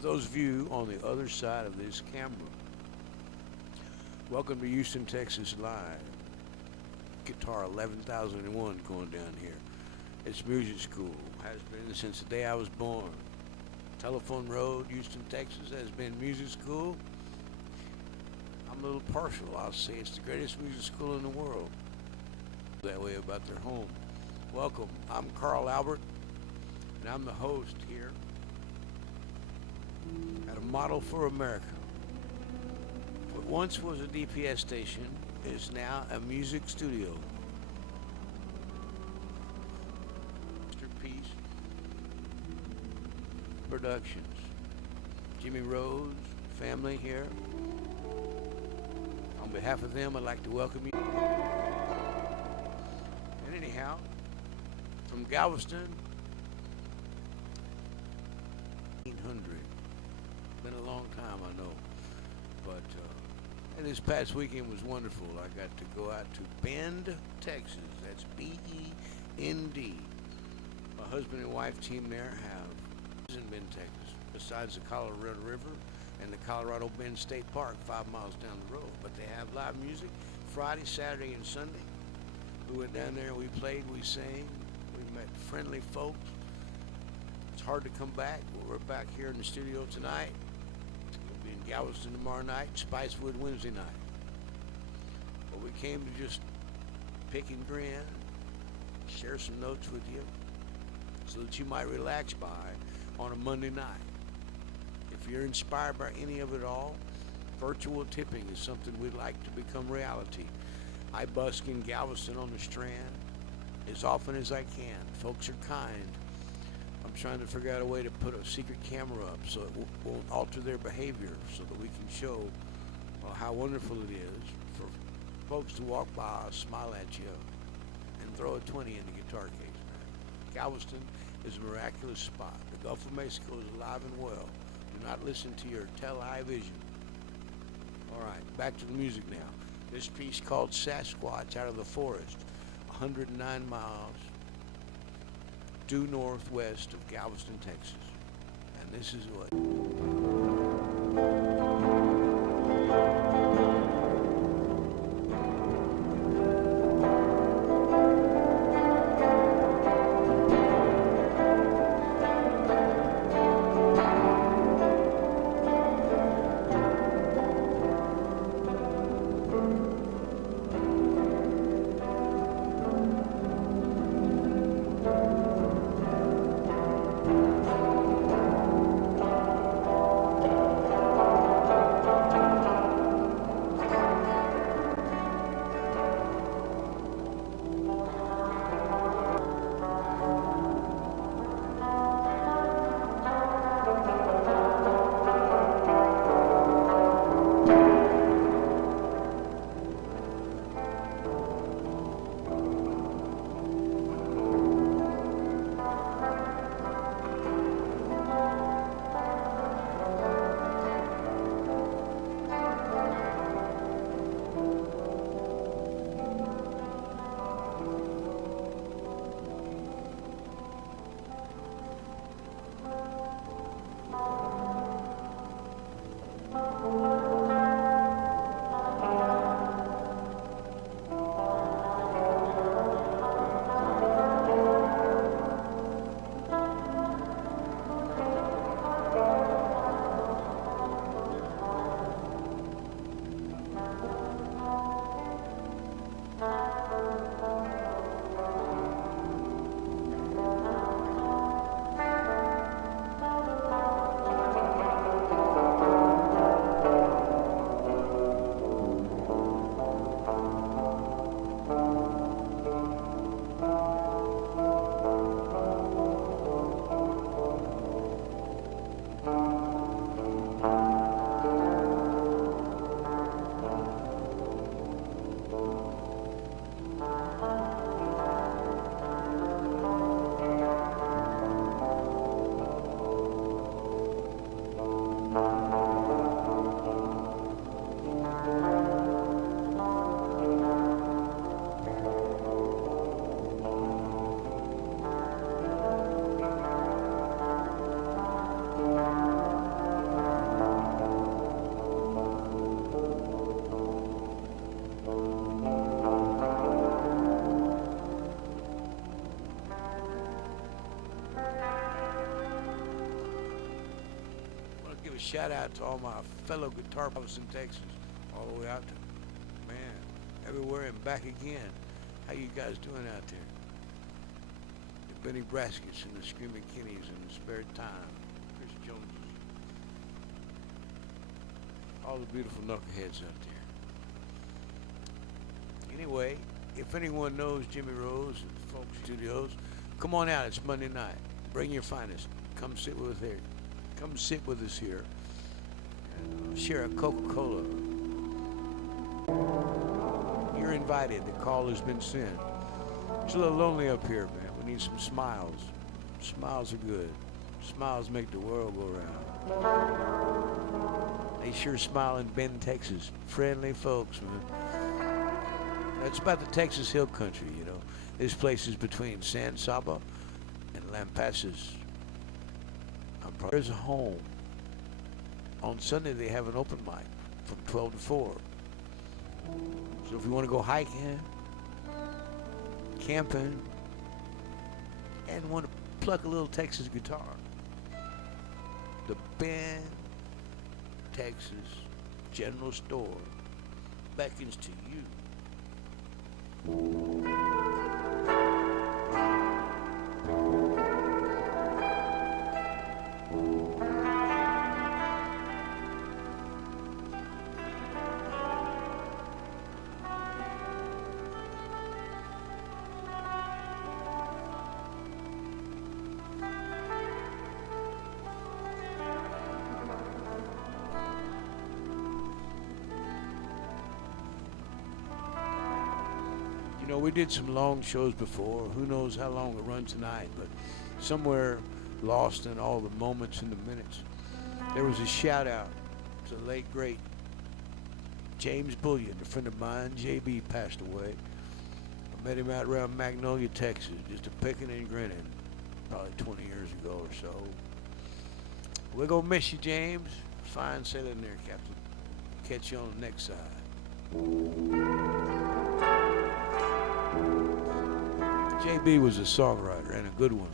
those of you on the other side of this camera, welcome to Houston, Texas Live. Guitar 11,001 going down here. It's music school. Has been since the day I was born. Telephone Road, Houston, Texas has been music school. I'm a little partial. I'll say it's the greatest music school in the world. That way about their home. Welcome. I'm Carl Albert, and I'm the host here at a Model for America. What once was a DPS station is now a music studio. Mvsterpeace Productions. Jimmy Rose, family here. On behalf of them, I'd like to welcome you. And anyhow, from Galveston, 1800. Been a long time, I know. But and this past weekend was wonderful. I got to go out to Bend, Texas. That's B-E-N-D. My husband and wife team there have in Bend, Texas, besides the Colorado River and the Colorado Bend State Park 5 miles down the road. But they have live music Friday, Saturday, and Sunday. We went down there, we played, we sang, we met friendly folks. It's hard to come back, but we're back here in the studio tonight. We'll be in Galveston tomorrow night, Spicewood Wednesday night. But we came to just pick and grin, share some notes with you, so that you might relax by on a Monday night. If you're inspired by any of it all, virtual tipping is something we'd like to become reality. I busk in Galveston on the Strand as often as I can. Folks are kind. I'm trying to figure out a way to put a secret camera up so it won't alter their behavior, so that we can show how wonderful it is for folks to walk by, smile at you, and throw a 20 in the guitar case. Galveston is a miraculous spot. The Gulf of Mexico is alive and well. Do not listen to your television. All right, back to the music now. This piece called Sasquatch out of the forest, 109 miles due northwest of Galveston, Texas. And this is what. shout out to all my fellow guitar players in Texas, all the way out to, man, everywhere and back again. How you guys doing out there? The Benny Braskets and the Screaming Kennies and the Spare Time, Chris Joneses, all the beautiful knuckleheads out there. Anyway, if anyone knows Jimmy Rose and Folk Studios, come on out. It's Monday night. Bring your finest. Come sit with us here. Come sit with us here. And share a Coca-Cola. You're invited. The call has been sent. It's a little lonely up here, man. We need some smiles. Smiles are good. Smiles make the world go round. They sure smile in Bend, Texas. Friendly folks, man. That's about the Texas Hill Country, you know. This place is between San Saba and Lampasas. There's a home. On Sunday they have an open mic from 12 to 4. So if you want to go hiking, camping, and want to pluck a little Texas guitar, the Bend, Texas General Store beckons to you. You know, we did some long shows before. Who knows how long we'll run tonight, but somewhere lost in all the moments and the minutes, there was a shout out to the late, great James Bullion, a friend of mine. JB passed away. I met him out around Magnolia, Texas, just a picking and grinning, probably 20 years ago or so. We're going to miss you, James. Fine sailing there, Captain. Catch you on the next side. JB was a songwriter and a good one.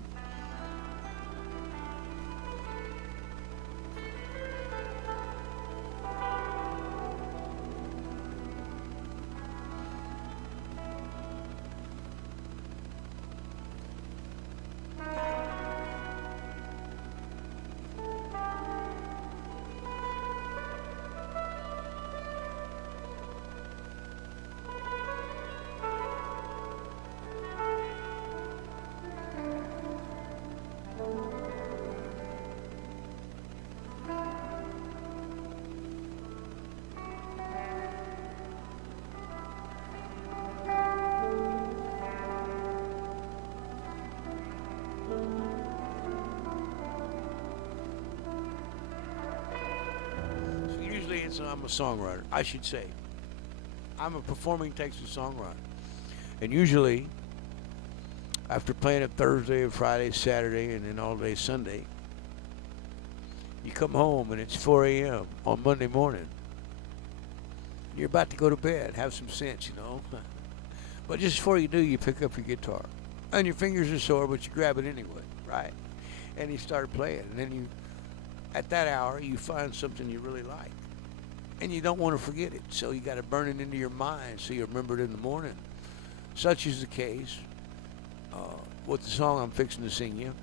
I'm a songwriter. I should say I'm a performing Texas songwriter, and usually after playing it Thursday or Friday, Saturday, and then all day Sunday, you come home and it's 4 a.m. on Monday morning. You're about to go to bed. Have some sense, you know. But just before you do, you pick up your guitar, and your fingers are sore, but you grab it anyway, right? And you start playing, and then you, at that hour, you find something you really like. And you don't want to forget it, so you got to burn it into your mind so you remember it in the morning. Such is the case with the song I'm fixing to sing you.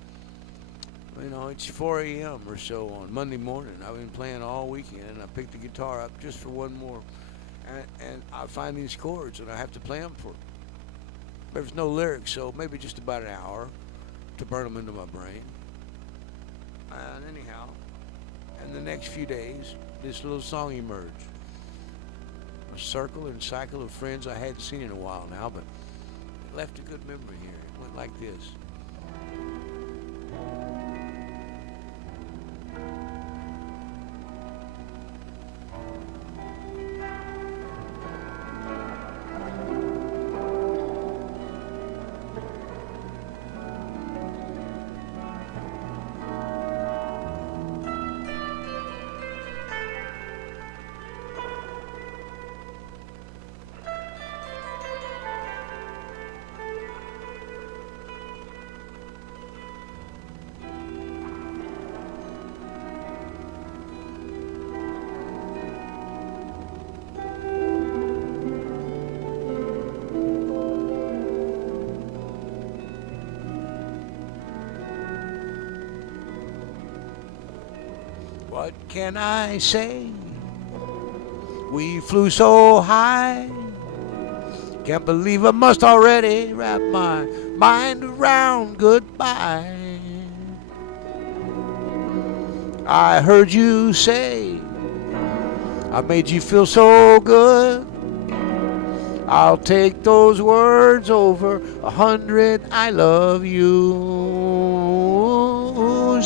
You know, it's 4 a.m. or so on Monday morning. I've been playing all weekend, and I picked the guitar up just for one more. And I find these chords, and I have to play them for, there's no lyrics, so maybe just about an hour to burn them into my brain. And anyhow, in the next few days, this little song emerged. A circle and cycle of friends I hadn't seen in a while now, but it left a good memory here. It went like this. What can I say? We flew so high. Can't believe I must already wrap my mind around goodbye. I heard you say I made you feel so good. I'll take those words over 100 I love yous.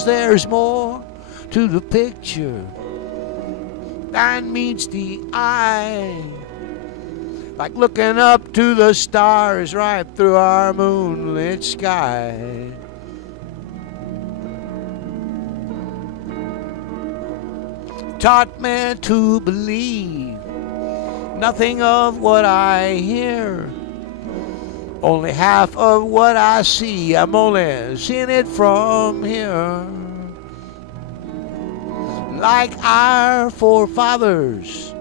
There's more to the picture than meets the eye. Like looking up to the stars right through our moonlit sky. Taught me to believe nothing of what I hear, only half of what I see. I'm only seeing it from here. Like our forefathers,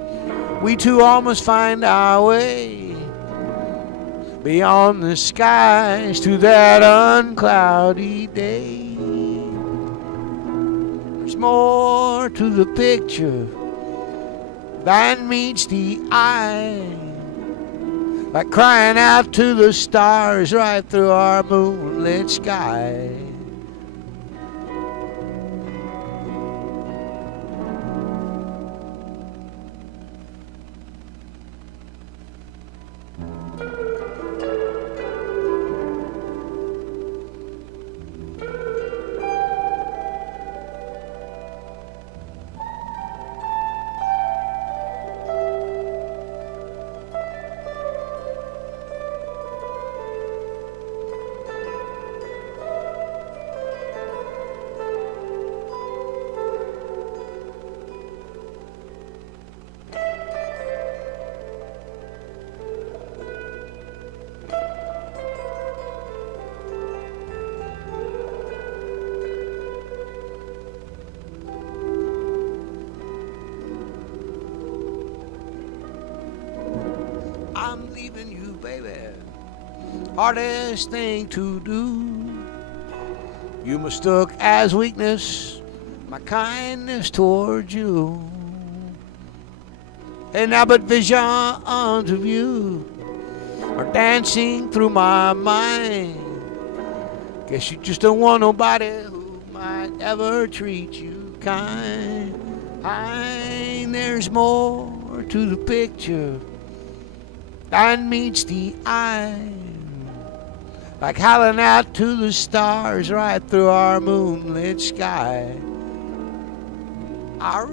we too almost find our way beyond the skies to that uncloudy day. There's more to the picture than meets the eye, like crying out to the stars right through our moonlit sky. I'm leaving you, baby. Hardest thing to do. You mistook as weakness my kindness towards you. And now but visions of you are dancing through my mind. Guess you just don't want nobody who might ever treat you kind. There's more to the picture than meets the eye, like howling out to the stars right through our moonlit sky. Arr.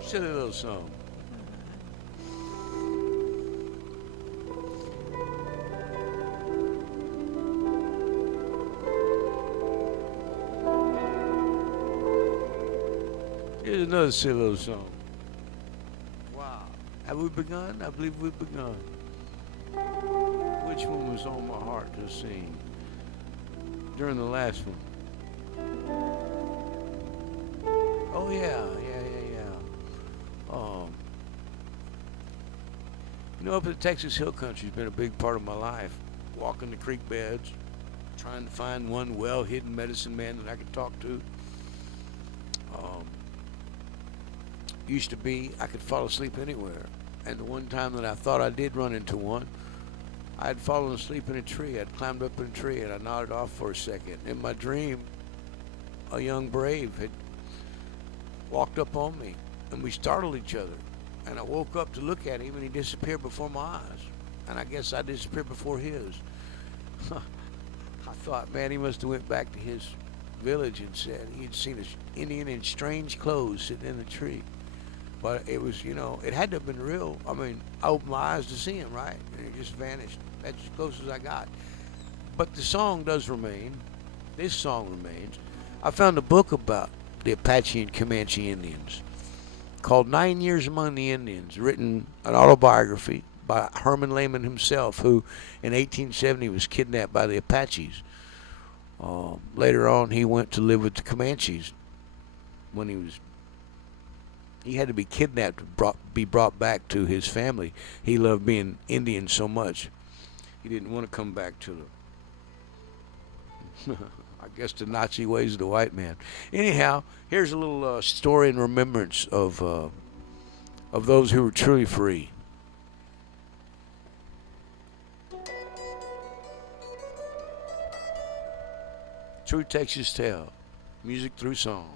Silly little song. Here's another silly little song. Wow. Have we begun? I believe we've begun. Which one was on my heart to sing during the last one? Oh, yeah. You know, up in the Texas Hill Country has been a big part of my life. Walking the creek beds, trying to find one well-hidden medicine man that I could talk to. Used to be I could fall asleep anywhere, and the one time that I thought I did run into one, I had fallen asleep in a tree. I'd climbed up in a tree and I nodded off for a second. In my dream, a young brave had walked up on me and we startled each other, and I woke up to look at him and he disappeared before my eyes, and I guess I disappeared before his. I thought, man, he must have went back to his village and said he'd seen an Indian in strange clothes sitting in a tree. But it was, it had to have been real. I mean, I opened my eyes to see him, right? And it just vanished. That's as close as I got. But the song does remain. This song remains. I found a book about the Apache and Comanche Indians called 9 Years Among the Indians, written an autobiography by Herman Lehman himself, who in 1870 was kidnapped by the Apaches. Later on, he went to live with the Comanches when he had to be kidnapped to be brought back to his family. He loved being Indian so much. He didn't want to come back to the, I guess, the Nazi ways of the white man. Anyhow, here's a little story in remembrance of those who were truly free. True Texas Tale, music through song.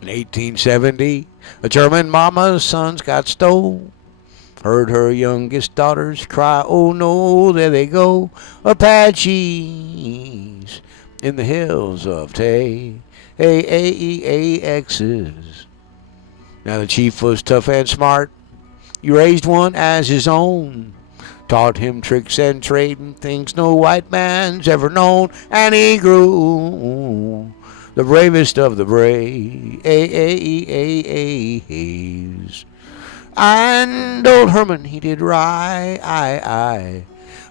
In 1870, a German mama's sons got stole. Heard her youngest daughters cry, oh no, there they go, Apaches in the hills of Texas. Now the chief was tough and smart. He raised one as his own. Taught him tricks and trading, things no white man's ever known. And he grew the bravest of the brave. And old Herman, he did ride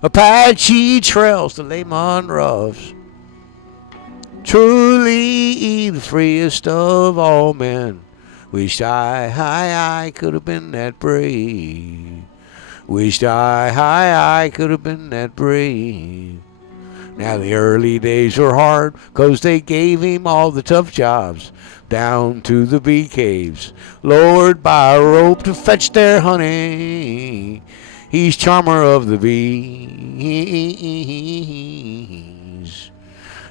Apache trails to Lemon Roughs. Truly the freest of all men. Wished I could have been that brave. Wished I could have been that brave. Now the early days were hard, 'cause they gave him all the tough jobs down to the bee caves, lowered by a rope to fetch their honey. He's charmer of the bees.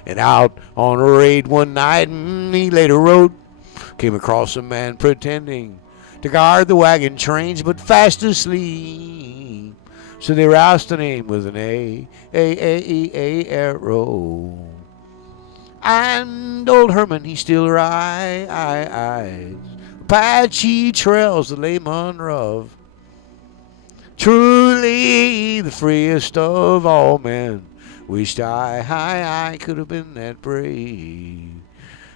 And out on a raid one night, he later wrote, came across a man pretending to guard the wagon trains, but fast asleep. So they rousted him with an arrow. And old Herman, he still rides Apache trails to Lemon Rough. Truly the freest of all men. Wished I could have been that brave.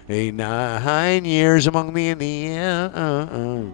9 years among the Indians.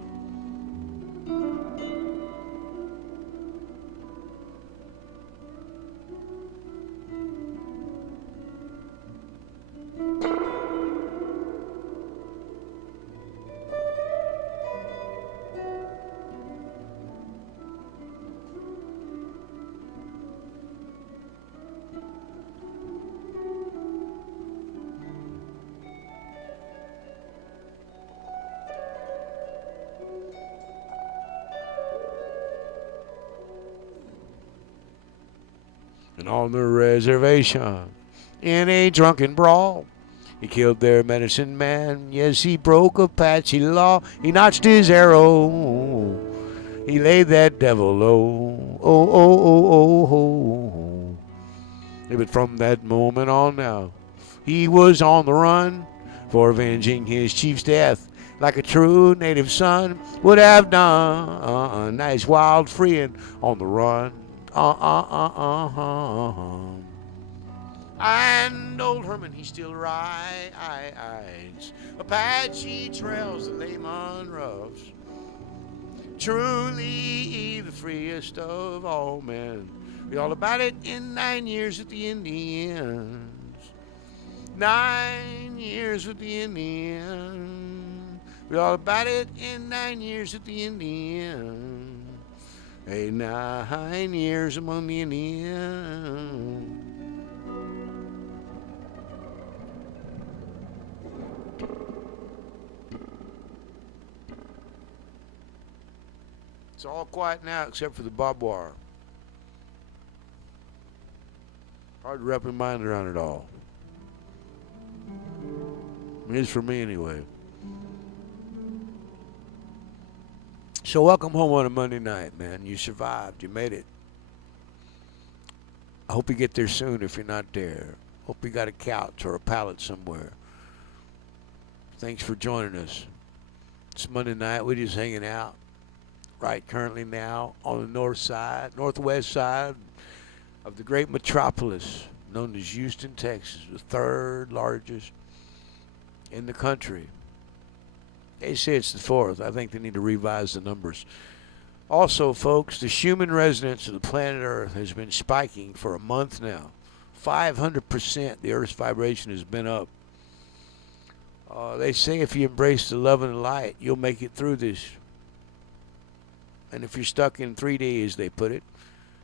And on the reservation, in a drunken brawl, he killed their medicine man. Yes, he broke Apache law. He notched his arrow. He laid that devil low. Oh. But from that moment on now, he was on the run for avenging his chief's death, like a true native son would have done. Nice wild freeing on the run. And old Herman, he still rides Apache trails to Lemon Roughs. Truly the freest of all men. Read all about it in 9 years with the Indians. 9 years with the Indians. Read all about it in 9 years with the Indians. 9 years among the Indians. It's all quiet now except for the barbed wire. Hard to wrap your mind around it all. It is for me anyway. So welcome home on a Monday night, man. You survived. You made it. I hope you get there soon if you're not there. Hope you got a couch or a pallet somewhere. Thanks for joining us. It's Monday night. We're just hanging out right currently now on the northwest side of the great metropolis known as Houston, Texas, the third largest in the country. They say it's the fourth. I think they need to revise the numbers. Also, folks, the human resonance of the planet Earth has been spiking for a month now. 500% the Earth's vibration has been up. They say if you embrace the love and the light, you'll make it through this. And if you're stuck in 3D, as they put it,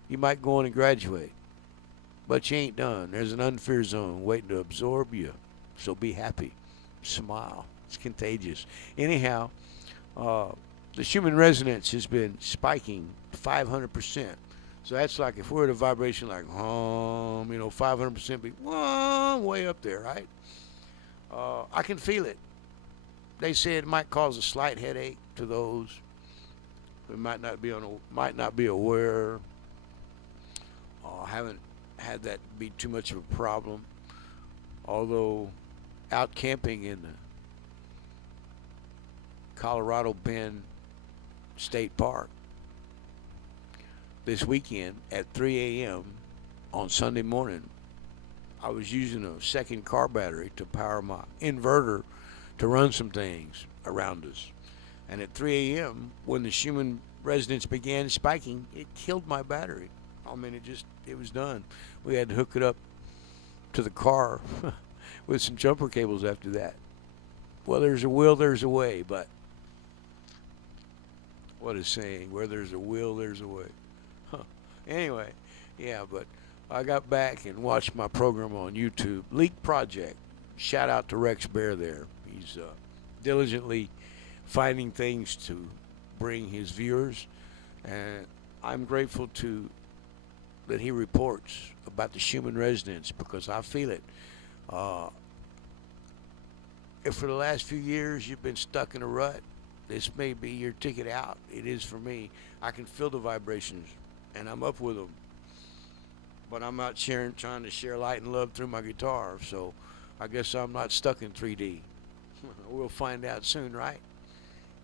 you might go on and graduate. But you ain't done. There's an unfair zone waiting to absorb you. So be happy. Smile. It's contagious. Anyhow, the human resonance has been spiking 500%. So that's like if we're at a vibration like 500% be way up there, right? I can feel it. They say it might cause a slight headache to those who might not be aware. Haven't had that be too much of a problem. Although out camping in the Colorado Bend State Park this weekend at 3 a.m. on Sunday morning, I was using a second car battery to power my inverter to run some things around us. And at 3 a.m., when the human resonance began spiking, it killed my battery. I mean, it was done. We had to hook it up to the car with some jumper cables after that. Well, there's a will, there's a way, but what is saying? Where there's a will, there's a way. Anyway, yeah, but I got back and watched my program on YouTube, Leak Project. Shout out to Rex Bear there. He's diligently finding things to bring his viewers, and I'm grateful that he reports about the human resonance because I feel it. If for the last few years you've been stuck in a rut, this may be your ticket out. It is for me. I can feel the vibrations, and I'm up with them. But I'm not trying to share light and love through my guitar, so I guess I'm not stuck in 3D. We'll find out soon, right?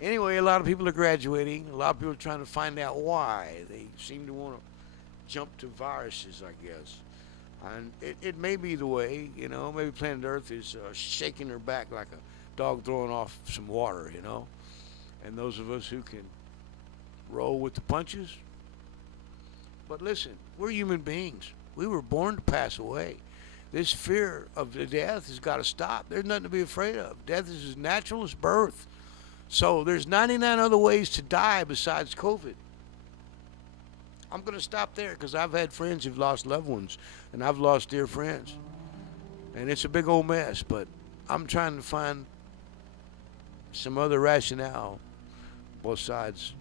Anyway, a lot of people are graduating. A lot of people are trying to find out why. They seem to want to jump to viruses, I guess. And it may be the way, maybe planet Earth is shaking her back like a dog throwing off some water, And those of us who can roll with the punches. But listen, we're human beings. We were born to pass away. This fear of the death has got to stop. There's nothing to be afraid of. Death is as natural as birth. So there's 99 other ways to die besides COVID. I'm going to stop there because I've had friends who've lost loved ones, and I've lost dear friends. And it's a big old mess, but I'm trying to find some other rationale besides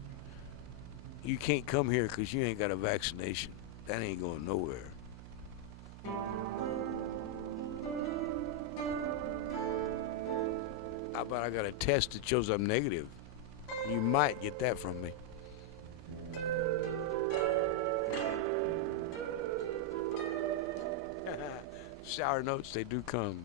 you can't come here because you ain't got a vaccination. That ain't going nowhere. How about I got a test that shows I'm negative? You might get that from me. Sour notes, they do come.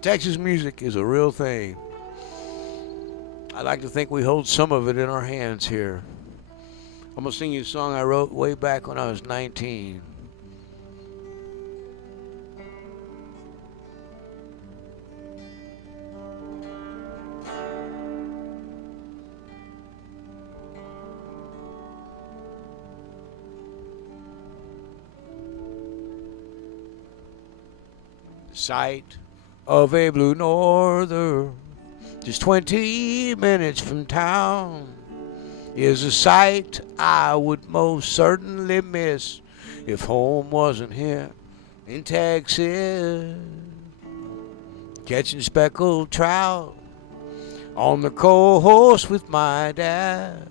Texas music is a real thing. I like to think we hold some of it in our hands here. I'm going to sing you a song I wrote way back when I was 19. Sight of a blue norther just 20 minutes from town is a sight I would most certainly miss if home wasn't here in Texas. catching speckled trout on the coast with my dad,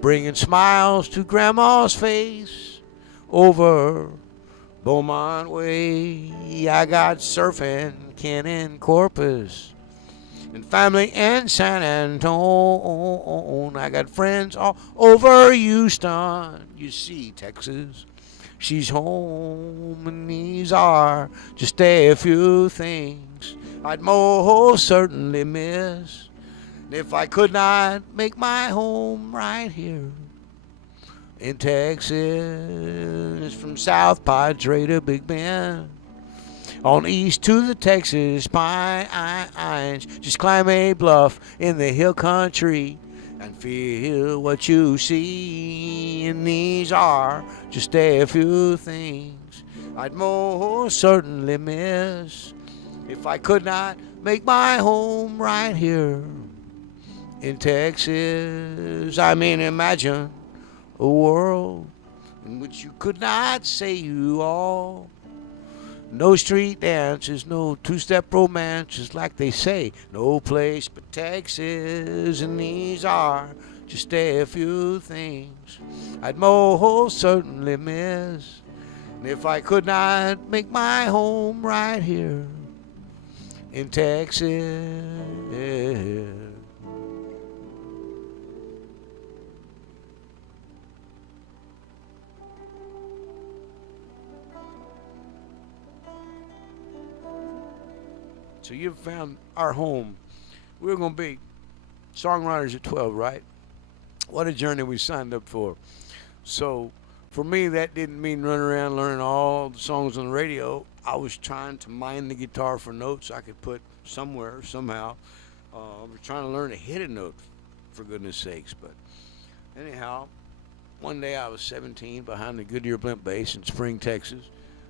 bringing smiles to Grandma's face over Beaumont Way. I got surfing, Ken and Corpus, and family in San Antone. I got friends all over Houston. You see, Texas, she's home, and these are just a few things I'd most certainly miss if I could not make my home right here in Texas. From South Padre to Big Bend, on east to the Texas pines, just climb a bluff in the hill country and feel what you see. And these are just a few things I'd most certainly miss if I could not make my home right here in Texas. I mean, imagine a world in which you could not say you all. No street dances, no two-step romances like they say. No place but Texas, and these are just a few things I'd most certainly miss. And if I could not make my home right here in Texas. So you've found our home. We were going to be songwriters at 12, right? What a journey we signed up for. So for me, that didn't mean running around learning all the songs on the radio. I was trying to mine the guitar for notes I could put somewhere, somehow. I was trying to learn to hit a note, for goodness sakes. But anyhow, one day I was 17 behind the Goodyear blimp bass in Spring, Texas,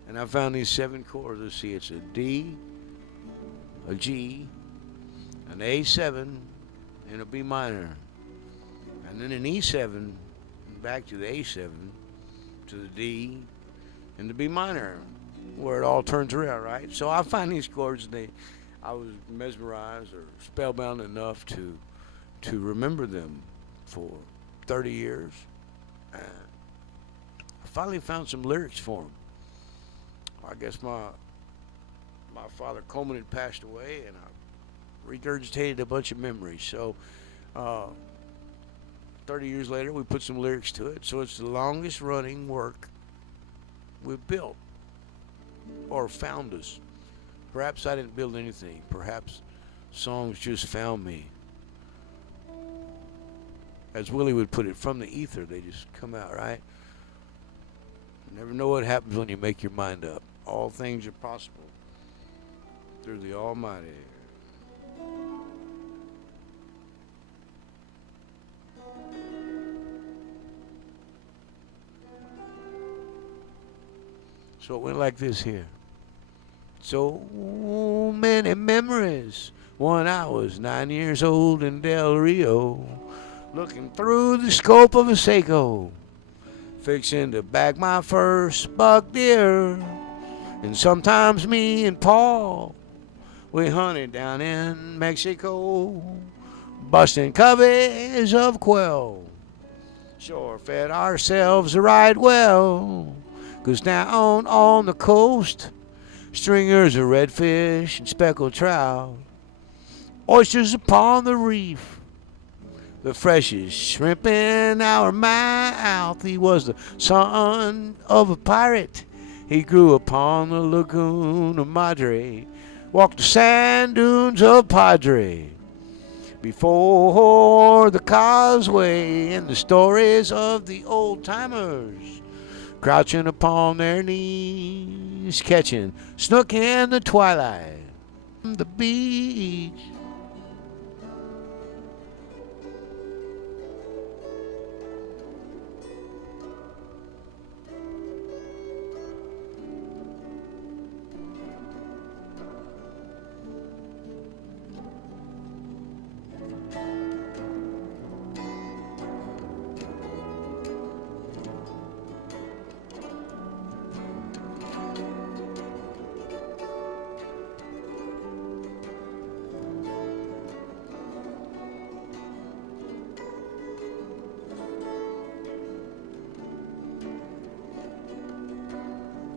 and I found these 7 chords. Let's see, it's a D, a G, an A7, and a B minor, and then an E7, back to the A7, to the D, and the B minor, where it all turns around, right? So I find these chords, and I was mesmerized or spellbound enough to remember them for 30 years, and I finally found some lyrics for them. I guess my father Coleman had passed away, and I regurgitated a bunch of memories. So 30 years later, we put some lyrics to it. So it's the longest running work we've built or found us. Perhaps I didn't build anything. Perhaps songs just found me. As Willie would put it, from the ether, they just come out, right? You never know what happens when you make your mind up. All things are possible through the Almighty. So it went like this here. So many memories when I was 9 years old in Del Rio, looking through the scope of a Seiko, fixing to bag my first buck deer. And sometimes me and Paul, we hunted down in Mexico, busting coveys of quail. Sure fed ourselves right well, 'cause down on the coast, stringers of redfish and speckled trout, oysters upon the reef, the freshest shrimp in our mouth. He was the son of a pirate. He grew upon the Laguna Madre, walked the sand dunes of Padre, before the causeway, and the stories of the old timers, crouching upon their knees, catching snook in the twilight, the beach.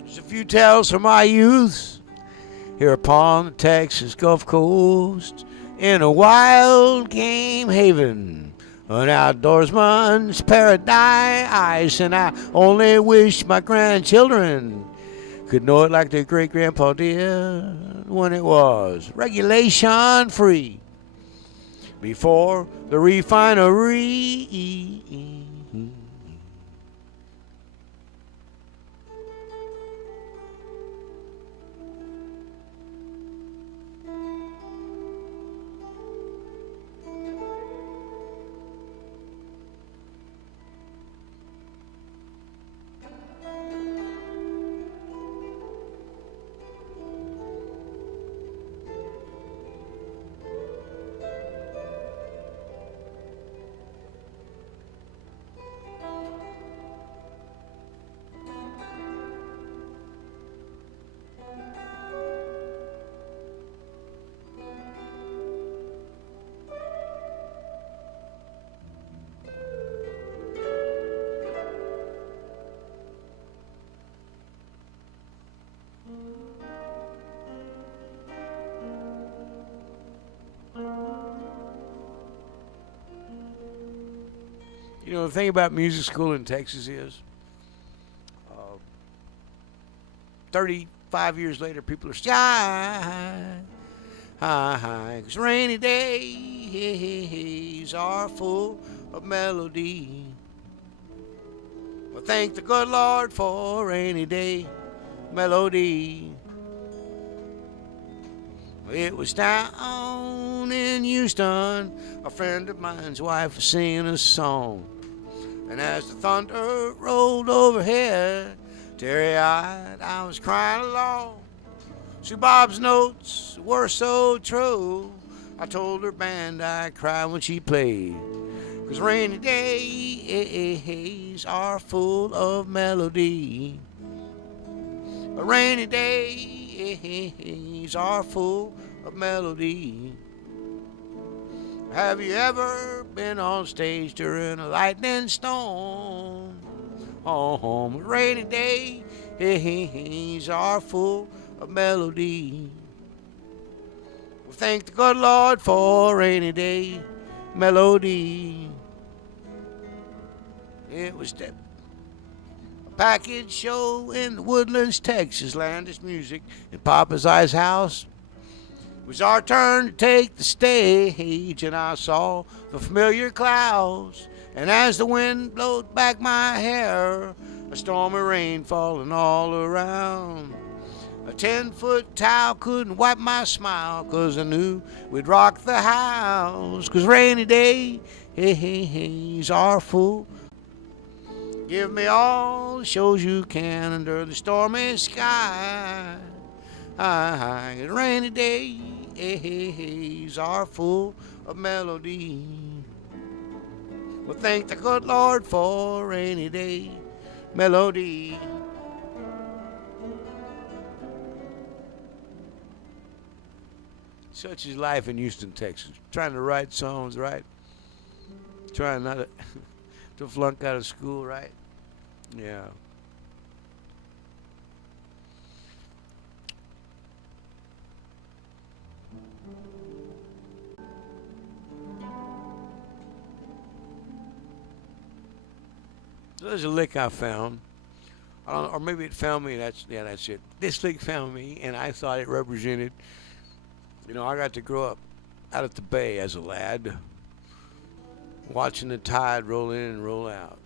There's a few tales from my youth here upon the Texas Gulf Coast, in a wild game haven, an outdoorsman's paradise, and I only wish my grandchildren could know it like their great-grandpa did when it was regulation free before the refinery. You know, the thing about music school in Texas is 35 years later, people are still high, high, high. 'Cause rainy days are full of melody. Well, thank the good Lord for rainy day melody. It was down in Houston, a friend of mine's wife was singing a song. And as the thunder rolled overhead, teary-eyed, I was crying along. Sue Bob's notes were so true, I told her band I'd cry when she played. 'Cause rainy days are full of melody. Rainy days are full of melody. Have you ever been on stage during a lightning storm? Oh, rainy days are full of melody. Well, thank the good Lord for rainy day melody. It was a package show in the Woodlands, Texas, Landis Music in Papa's Ice House. It was our turn to take the stage, and I saw the familiar clouds. And as the wind blowed back my hair, a stormy rain falling all around. A 10-foot towel couldn't wipe my smile, 'cause I knew we'd rock the house. 'Cause rainy days are full. Give me all the shows you can under the stormy sky. Rainy days are full of melody. Well, thank the good Lord for rainy day melody. Such is life in Houston, Texas. Trying to write songs, right? Trying not to flunk out of school, right? Yeah. So there's a lick I found. I don't know, or maybe it found me. That's it. This lick found me, and I thought it represented. You know, I got to grow up out at the bay as a lad, watching the tide roll in and roll out.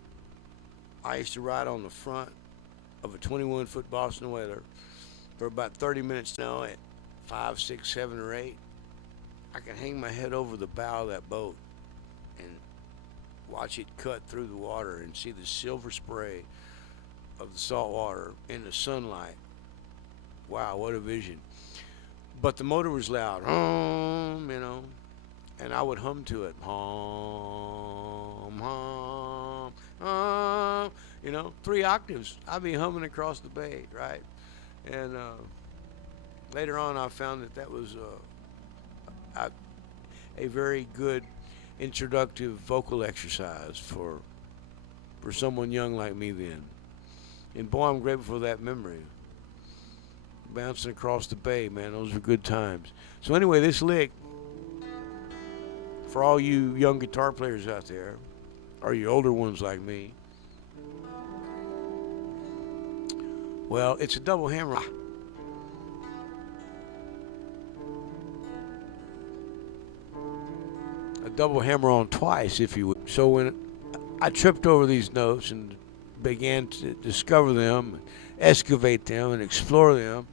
I used to ride on the front of a 21-foot Boston Whaler for about 30 minutes now at 5, 6, 7, or 8. I could hang my head over the bow of that boat and watch it cut through the water and see the silver spray of the salt water in the sunlight. Wow, what a vision. But the motor was loud, you know, and I would hum to it. Hum, hum, hum, you know, 3 octaves. I'd be humming across the bay, right? And later on I found that was a very good introductive vocal exercise for someone young like me then. And boy, I'm grateful for that memory. bouncing across the bay, man. Those were good times. So anyway, this lick, for all you young guitar players out there, or you older ones like me, well, it's a double hammer. A double hammer on twice, if you would. So when I tripped over these notes and began to discover them, excavate them, and explore them,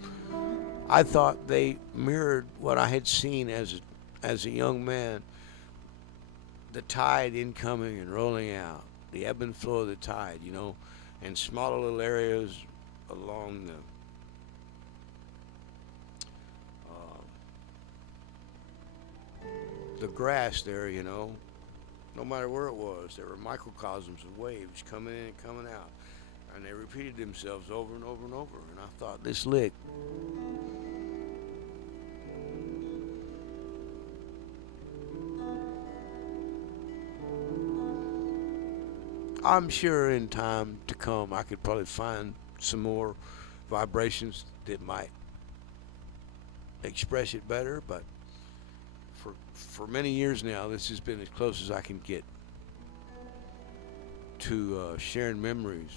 I thought they mirrored what I had seen as a young man, the tide incoming and rolling out, the ebb and flow of the tide, you know, and smaller little areas along the grass there, you know. No matter where it was, there were microcosms of waves coming in and coming out, and they repeated themselves over and over and over. And I thought, this lick, I'm sure in time to come I could probably find some more vibrations that might express it better, but for many years now, this has been as close as I can get to sharing memories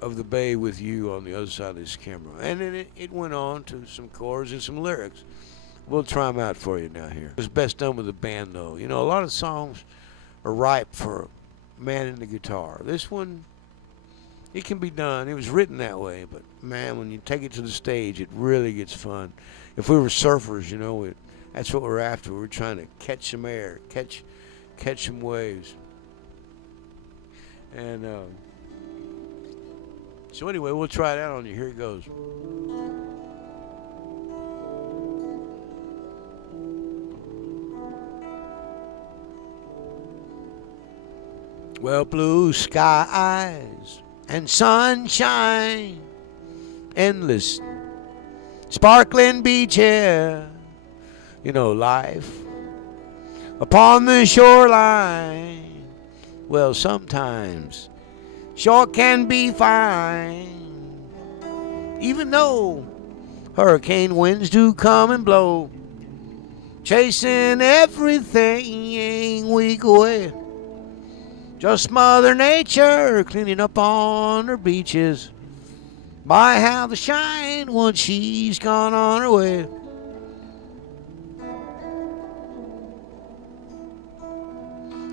of the bay with you on the other side of this camera. And then it went on to some chords and some lyrics. We'll try them out for you now here. It's best done with a band, though. You know, a lot of songs are ripe for man and the guitar. This one, it can be done. It was written that way, but man, when you take it to the stage, it really gets fun. If we were surfers, you know, that's what we're after. We're trying to catch some air, catch some waves. And so anyway, we'll try it out on you. Here it goes. Well, blue skies and sunshine, endless sparkling beach air, you know, life upon the shoreline. Well, sometimes sure can be fine, even though hurricane winds do come and blow, chasing everything week away. Just Mother Nature cleaning up on her beaches. My, how the shine once she's gone on her way.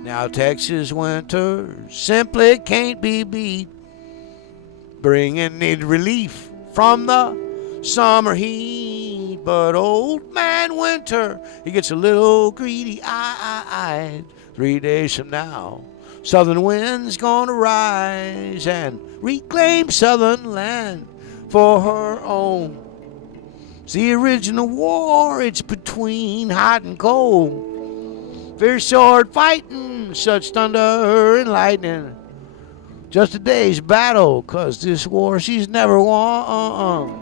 Now Texas winter simply can't be beat, bringing in relief from the summer heat. But old man winter, he gets a little greedy-eyed. 3 days from now, southern wind's gonna rise and reclaim southern land for her own. It's the original war, it's between hot and cold. Fierce sword fighting, such thunder and lightning. Just a day's battle, 'cause this war she's never won.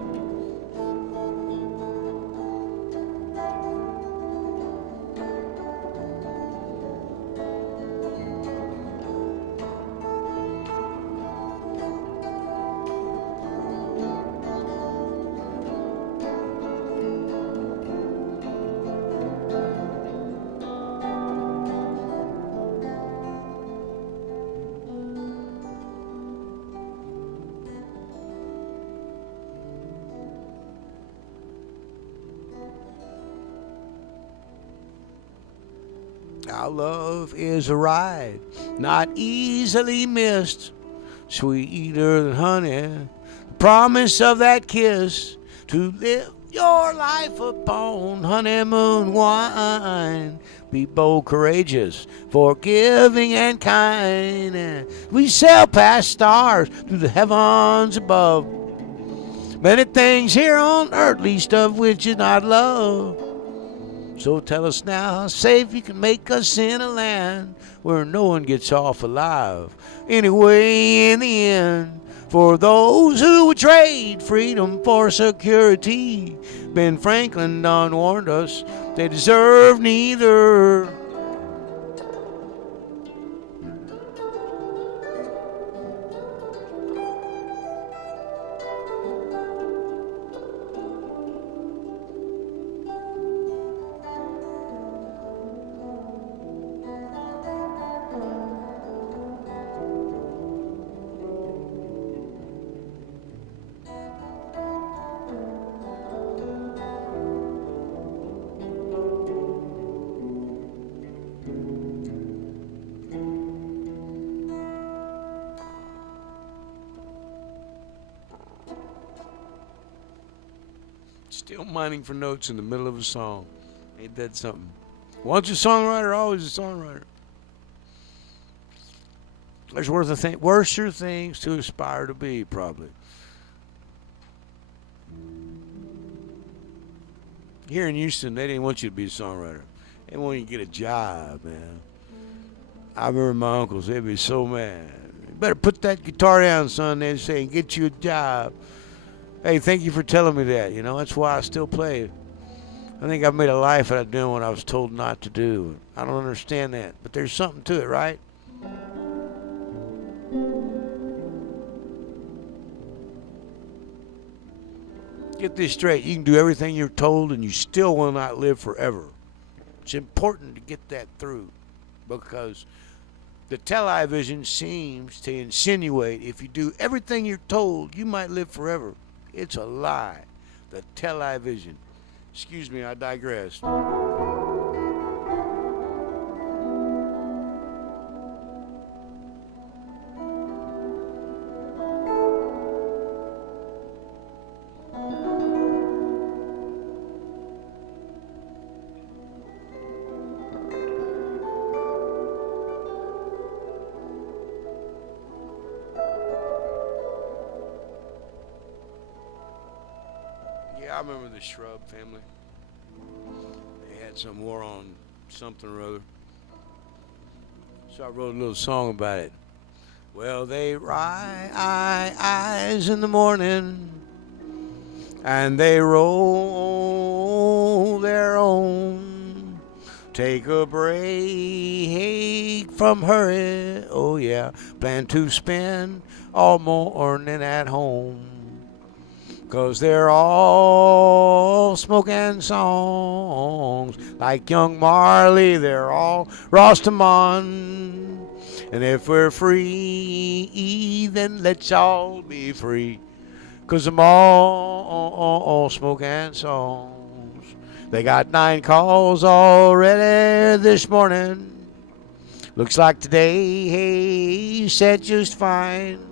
Our love is a ride, not easily missed, sweeter than honey. The promise of that kiss to live your life upon honeymoon wine. Be bold, courageous, forgiving, and kind. And we sail past stars through the heavens above. Many things here on earth, least of which is not love. So tell us now how safe you can make us in a land where no one gets off alive. Anyway, in the end, for those who would trade freedom for security, Ben Franklin done warned us they deserve neither. Still mining for notes in the middle of a song. Ain't that something? Once a songwriter, always a songwriter. There's worser things to aspire to be, probably. Here in Houston, they didn't want you to be a songwriter. They want you to get a job, man. I remember my uncles, they'd be so mad. You better put that guitar down, son, they'd say, and get you a job. Hey, thank you for telling me that. You know, that's why I still play. I think I've made a life out of doing what I was told not to do. I don't understand that, but there's something to it, right? Get this straight. You can do everything you're told and you still will not live forever. It's important to get that through because the television seems to insinuate if you do everything you're told, you might live forever. It's a lie. The television. Excuse me, I digress. I remember the Shrub family. They had some war on something or other. So I wrote a little song about it. Well, they rise in the morning and they roll their own. Take a break from hurry. Oh, yeah. Plan to spend all morning at home. 'Cause they're all smoking songs. Like young Marley, they're all Rostamon. And if we're free, then let's all be free. 'Cause I'm all smoking songs. They got 9 calls already this morning. Looks like today said just fine.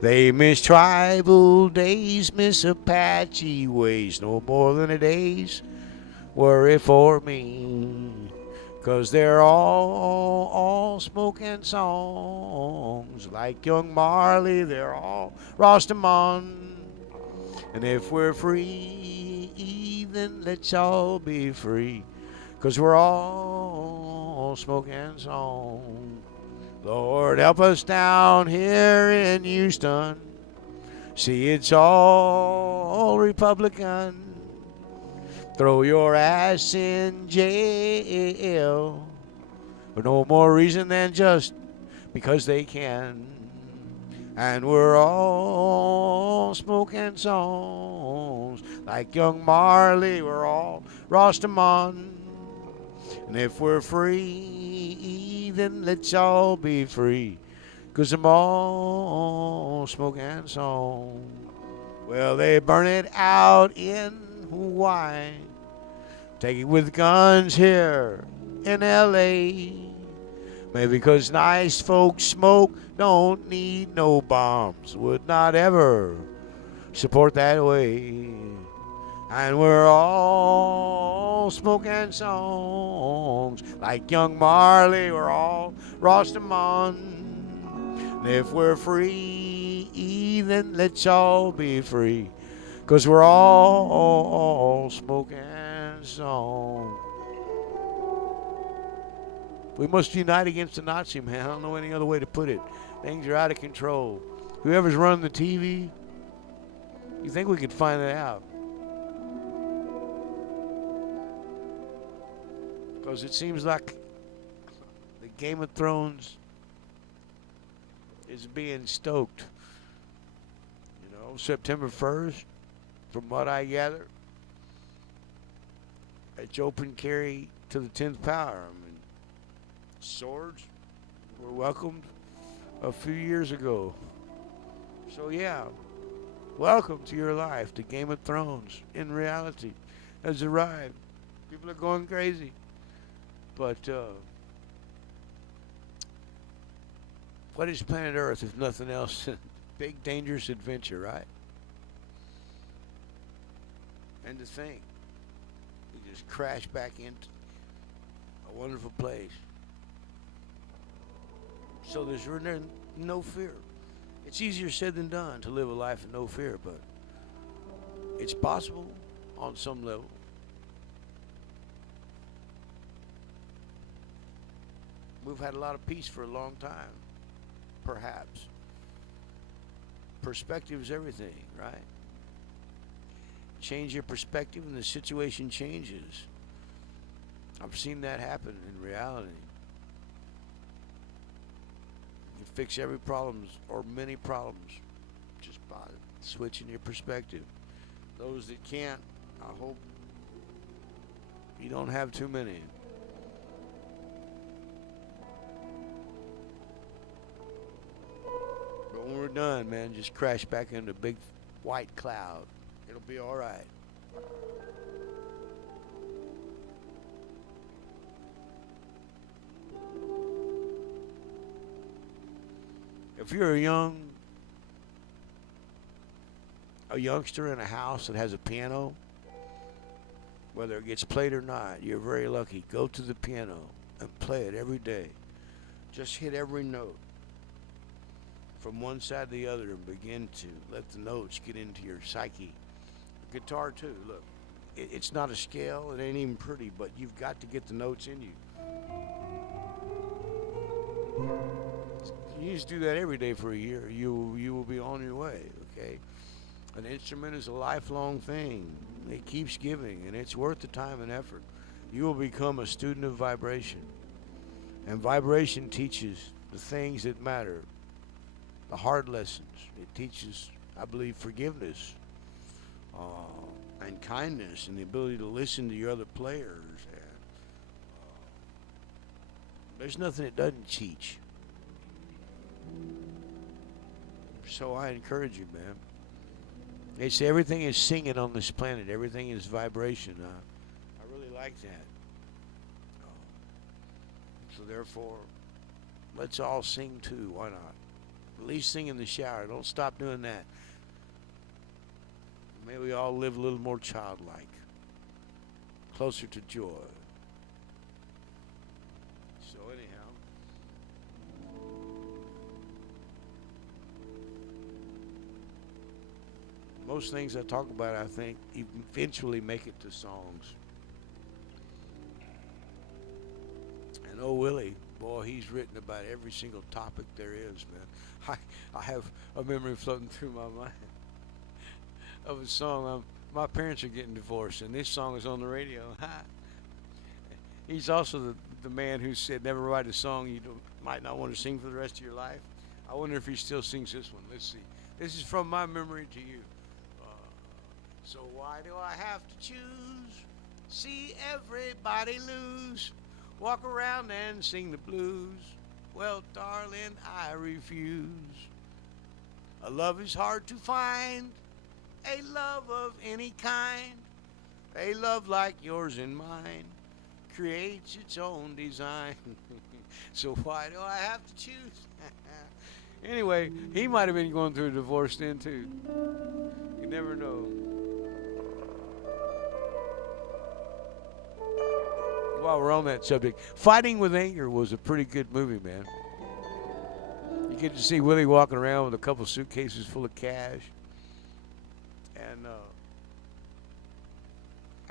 They miss tribal days, miss Apache ways, no more than a day's worry for me. 'Cause they're all smoking songs. Like young Marley, they're all Rostamon. And if we're free, then let's all be free. 'Cause we're all smoking songs. Lord, help us down here in Houston. See, it's all Republican. Throw your ass in jail for no more reason than just because they can. And we're all smoking songs. Like young Marley, we're all Rostamon. And if we're free, then let's all be free. 'Cause I'm all smoking song. Well, they burn it out in Hawaii. Take it with guns here in L.A. Maybe 'cause nice folks smoke, don't need no bombs. Would not ever support that way. And we're all smoking songs. Like young Marley, we're all Rostamon. And if we're free, then let's all be free. 'Cause we're all smoking songs. We must unite against the Nazi, man. I don't know any other way to put it. Things are out of control. Whoever's running the TV, you think we could find that out? Because it seems like the Game of Thrones is being stoked. You know, September 1st, from what I gather, it's open carry to the 10th power. I mean, swords were welcomed a few years ago. So yeah, welcome to your life. The Game of Thrones, in reality, has arrived. People are going crazy. But what is planet Earth if nothing else? Big dangerous adventure, right? And to think, we just crashed back into a wonderful place. So there's really no fear. It's easier said than done to live a life of no fear, but it's possible on some level. We've had a lot of peace for a long time, perhaps. Perspective is everything, right? Change your perspective and the situation changes. I've seen that happen in reality. You can fix every problem or many problems just by switching your perspective. Those that can't, I hope you don't have too many. But when we're done, man, just crash back into a big white cloud. It'll be all right. If you're a youngster in a house that has a piano, whether it gets played or not, you're very lucky. Go to the piano and play it every day. Just hit every note from one side to the other and begin to let the notes get into your psyche. Guitar too, look. It's not a scale, it ain't even pretty, but you've got to get the notes in you. You just do that every day for a year. You will be on your way, okay? An instrument is a lifelong thing. It keeps giving, and it's worth the time and effort. You will become a student of vibration. And vibration teaches the things that matter, the hard lessons. It teaches, I believe, forgiveness. And kindness and the ability to listen to your other players. And, there's nothing it doesn't teach. So I encourage you, man. They say everything is singing on this planet. Everything is vibration. I really like that. So therefore, let's all sing too. Why not? At least sing in the shower. Don't stop doing that. May we all live a little more childlike, closer to joy. So anyhow, most things I talk about, I think, eventually make it to songs. And oh, Willie, boy, he's written about every single topic there is, man. I have a memory floating through my mind of a song. My parents are getting divorced, and this song is on the radio. He's also the man who said, never write a song you might not want to sing for the rest of your life. I wonder if he still sings this one. Let's see. This is from my memory to you. So why do I have to choose? See everybody lose. Walk around and sing the blues. Well, darling, I refuse. A love is hard to find. A love of any kind, a love like yours and mine, creates its own design. So why do I have to choose? Anyway, he might have been going through a divorce then too. You never know. While we're on that subject, Fighting with Anger was a pretty good movie, man. You get to see Willie walking around with a couple suitcases full of cash.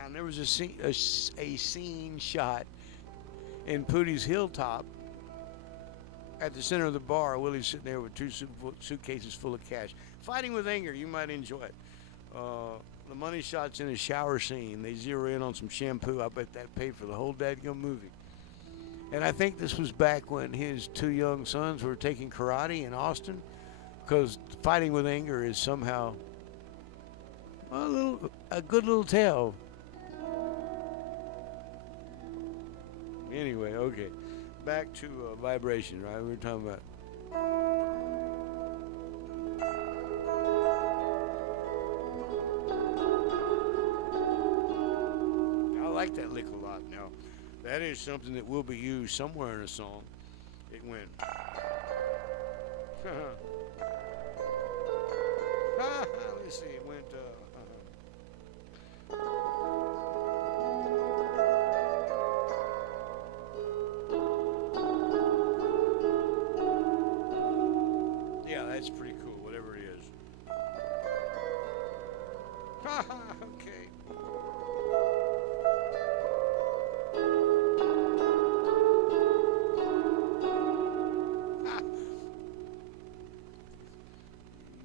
And there was a scene shot in Pootie's Hilltop at the center of the bar. Willie's sitting there with two suitcases full of cash. Fighting with Anger, you might enjoy it. The money shot's in a shower scene. They zero in on some shampoo. I bet that paid for the whole dadgum movie. And I think this was back when his two young sons were taking karate in Austin, because Fighting with Anger is somehow a good little tale. Anyway, okay. Back to vibration, right? We were talking about. I like that lick a lot. Now, that is something that will be used somewhere in a song. It went. Let's see. It went. Okay.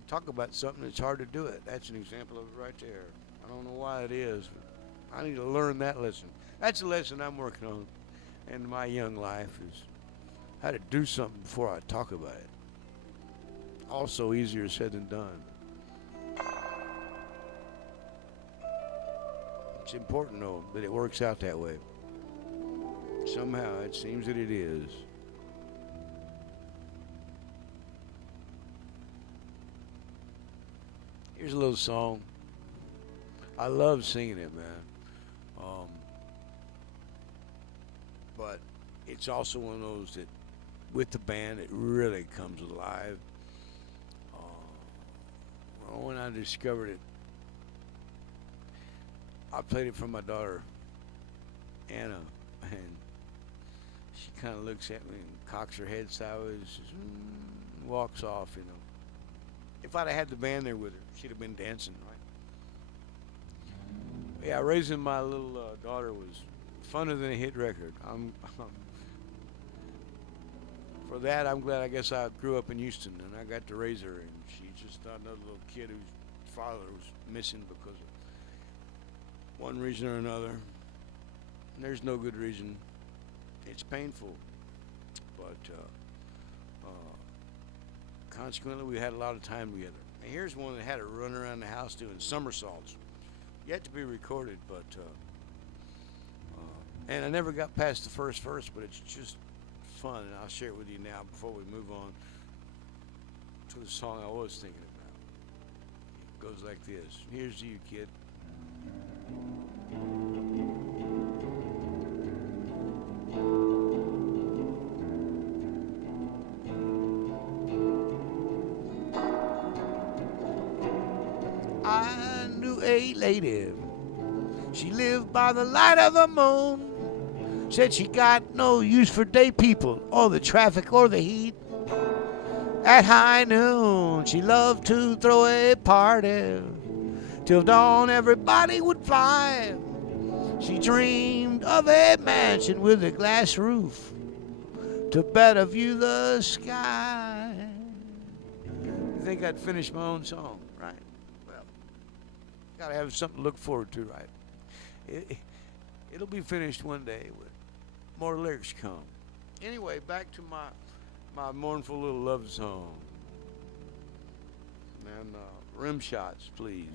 Talk about something that's hard to do it. That's an example of it right there. I don't know why it is, but I need to learn that lesson. That's a lesson I'm working on in my young life is how to do something before I talk about it. Also easier said than done. It's important though that it works out that way. Somehow it seems that it is. Here's a little song. I love singing it, man. But it's also one of those that, with the band, it really comes alive. When I discovered it, I played it for my daughter, Anna, and she kind of looks at me and cocks her head sideways, and walks off, you know. If I'd have had the band there with her, she'd have been dancing, right? Yeah, raising my little daughter was funner than a hit record. For that, I'm glad. I guess I grew up in Houston, and I got to raise her, and she's just not another little kid whose father was missing because of one reason or another. And there's no good reason. It's painful, but consequently, we had a lot of time together. And here's one that had her run around the house doing somersaults. Yet to be recorded, but and I never got past the first verse, but it's just fun, and I'll share it with you now before we move on to the song I was thinking about. It goes like this. Here's to you, kid. I knew a lady. She lived by the light of the moon. Said she got no use for day people or the traffic or the heat. At high noon, she loved to throw a party. Till dawn, everybody would fly. She dreamed of a mansion with a glass roof to better view the sky. You think I'd finish my own song, right? Well, gotta have something to look forward to, right? It'll be finished one day with more lyrics come. Anyway, back to my mournful little love song. And rim shots, please.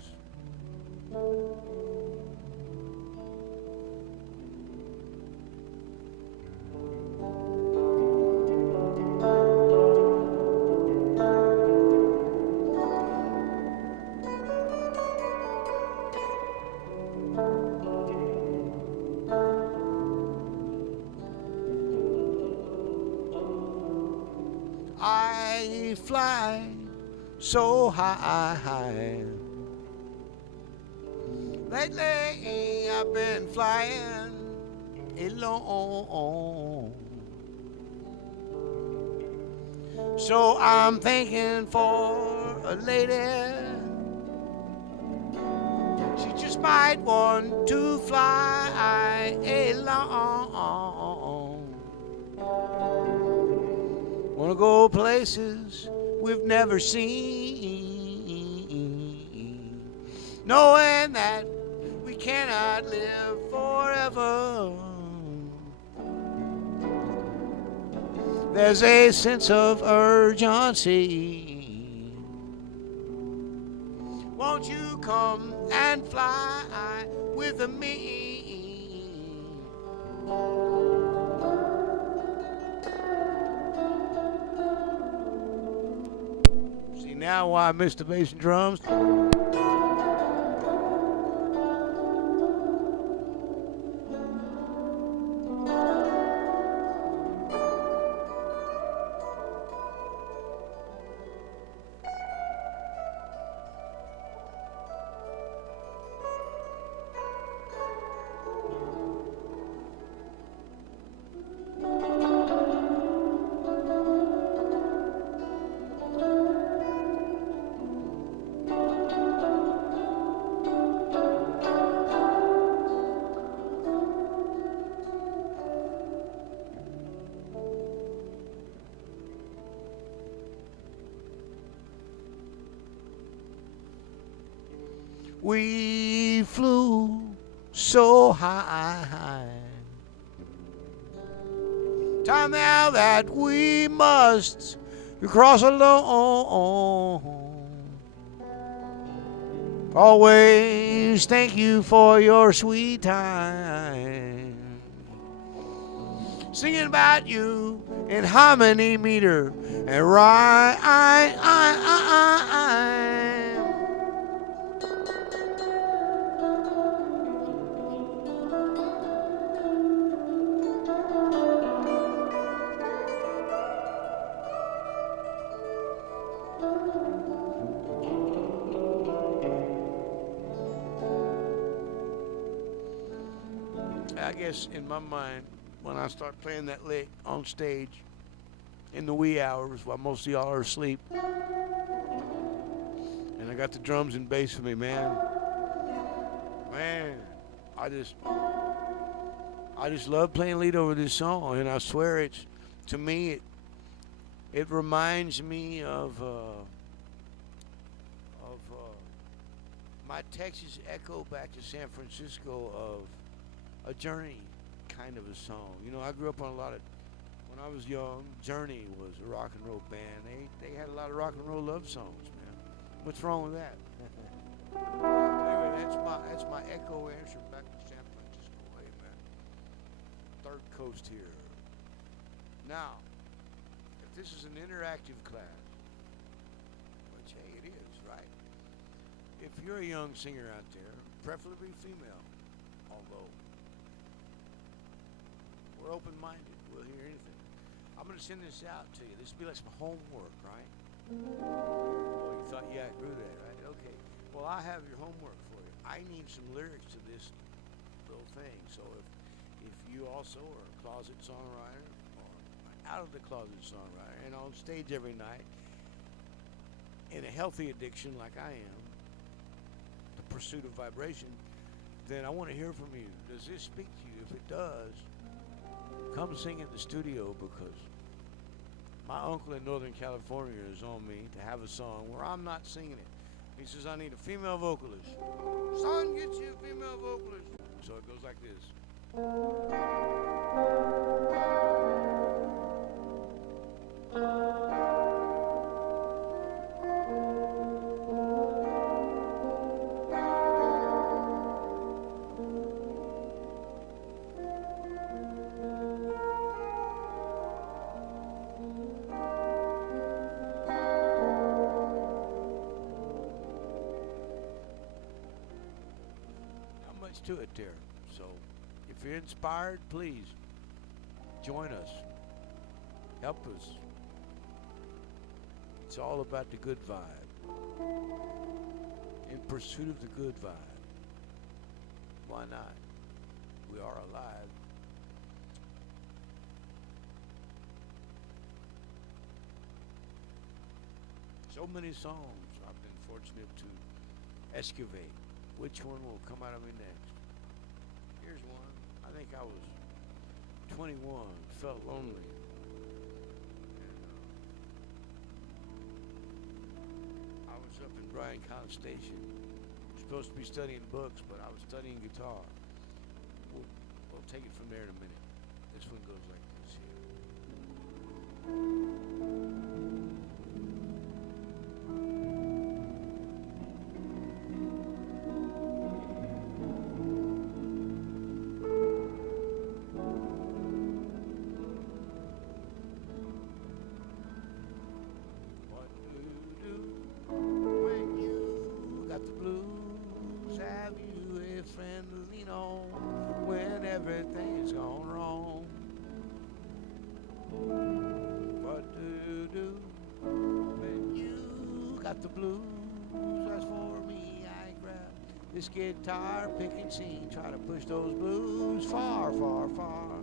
I fly so high. Lately I've been flying alone. So I'm thinking for a lady. She just might want to fly alone. Wanna go places we've never seen, knowing that we cannot live forever. There's a sense of urgency. Won't you come and fly with me? See now why I missed the bass and drums? We flew so high. Time now that we must cross alone. Always thank you for your sweet time. Singing about you in harmony meter and rhyme. I guess in my mind, when I start playing that lick on stage in the wee hours while most of y'all are asleep, and I got the drums and bass for me, man, I just love playing lead over this song, and I swear it's, to me, it reminds me of my Texas echo back to San Francisco of a Journey kind of a song. You know, I grew up on a lot of, when I was young, Journey was a rock and roll band. They had a lot of rock and roll love songs, man. What's wrong with that? Anyway, that's my echo answer back to San Francisco. Hey, man. Third Coast here. Now, if this is an interactive class, which, hey, it is, right? If you're a young singer out there, preferably female, although we're open-minded. We'll hear anything. I'm going to send this out to you. This will be like some homework, right? Oh, you thought you grew that, right? Okay. Well, I have your homework for you. I need some lyrics to this little thing. So if you also are a closet songwriter or out of the closet songwriter and on stage every night in a healthy addiction like I am, the pursuit of vibration, then I want to hear from you. Does this speak to you? If it does, come sing in the studio, because my uncle in Northern California is on me to have a song where I'm not singing it. He says, I need a female vocalist. Son, get you a female vocalist. So it goes like this. To it there. So if you're inspired, please join us. Help us. It's all about the good vibe. In pursuit of the good vibe. Why not? We are alive. So many songs I've been fortunate to excavate. Which one will come out of me next? Here's one. I think I was 21, felt lonely. I was up in Bryan College Station. Supposed to be studying books, but I was studying guitar. We'll take it from there in a minute. This one goes like this here. Everything's gone wrong. What do you do when you got the blues? As for me, I grab this guitar, pick and sing, try to push those blues far, far, far.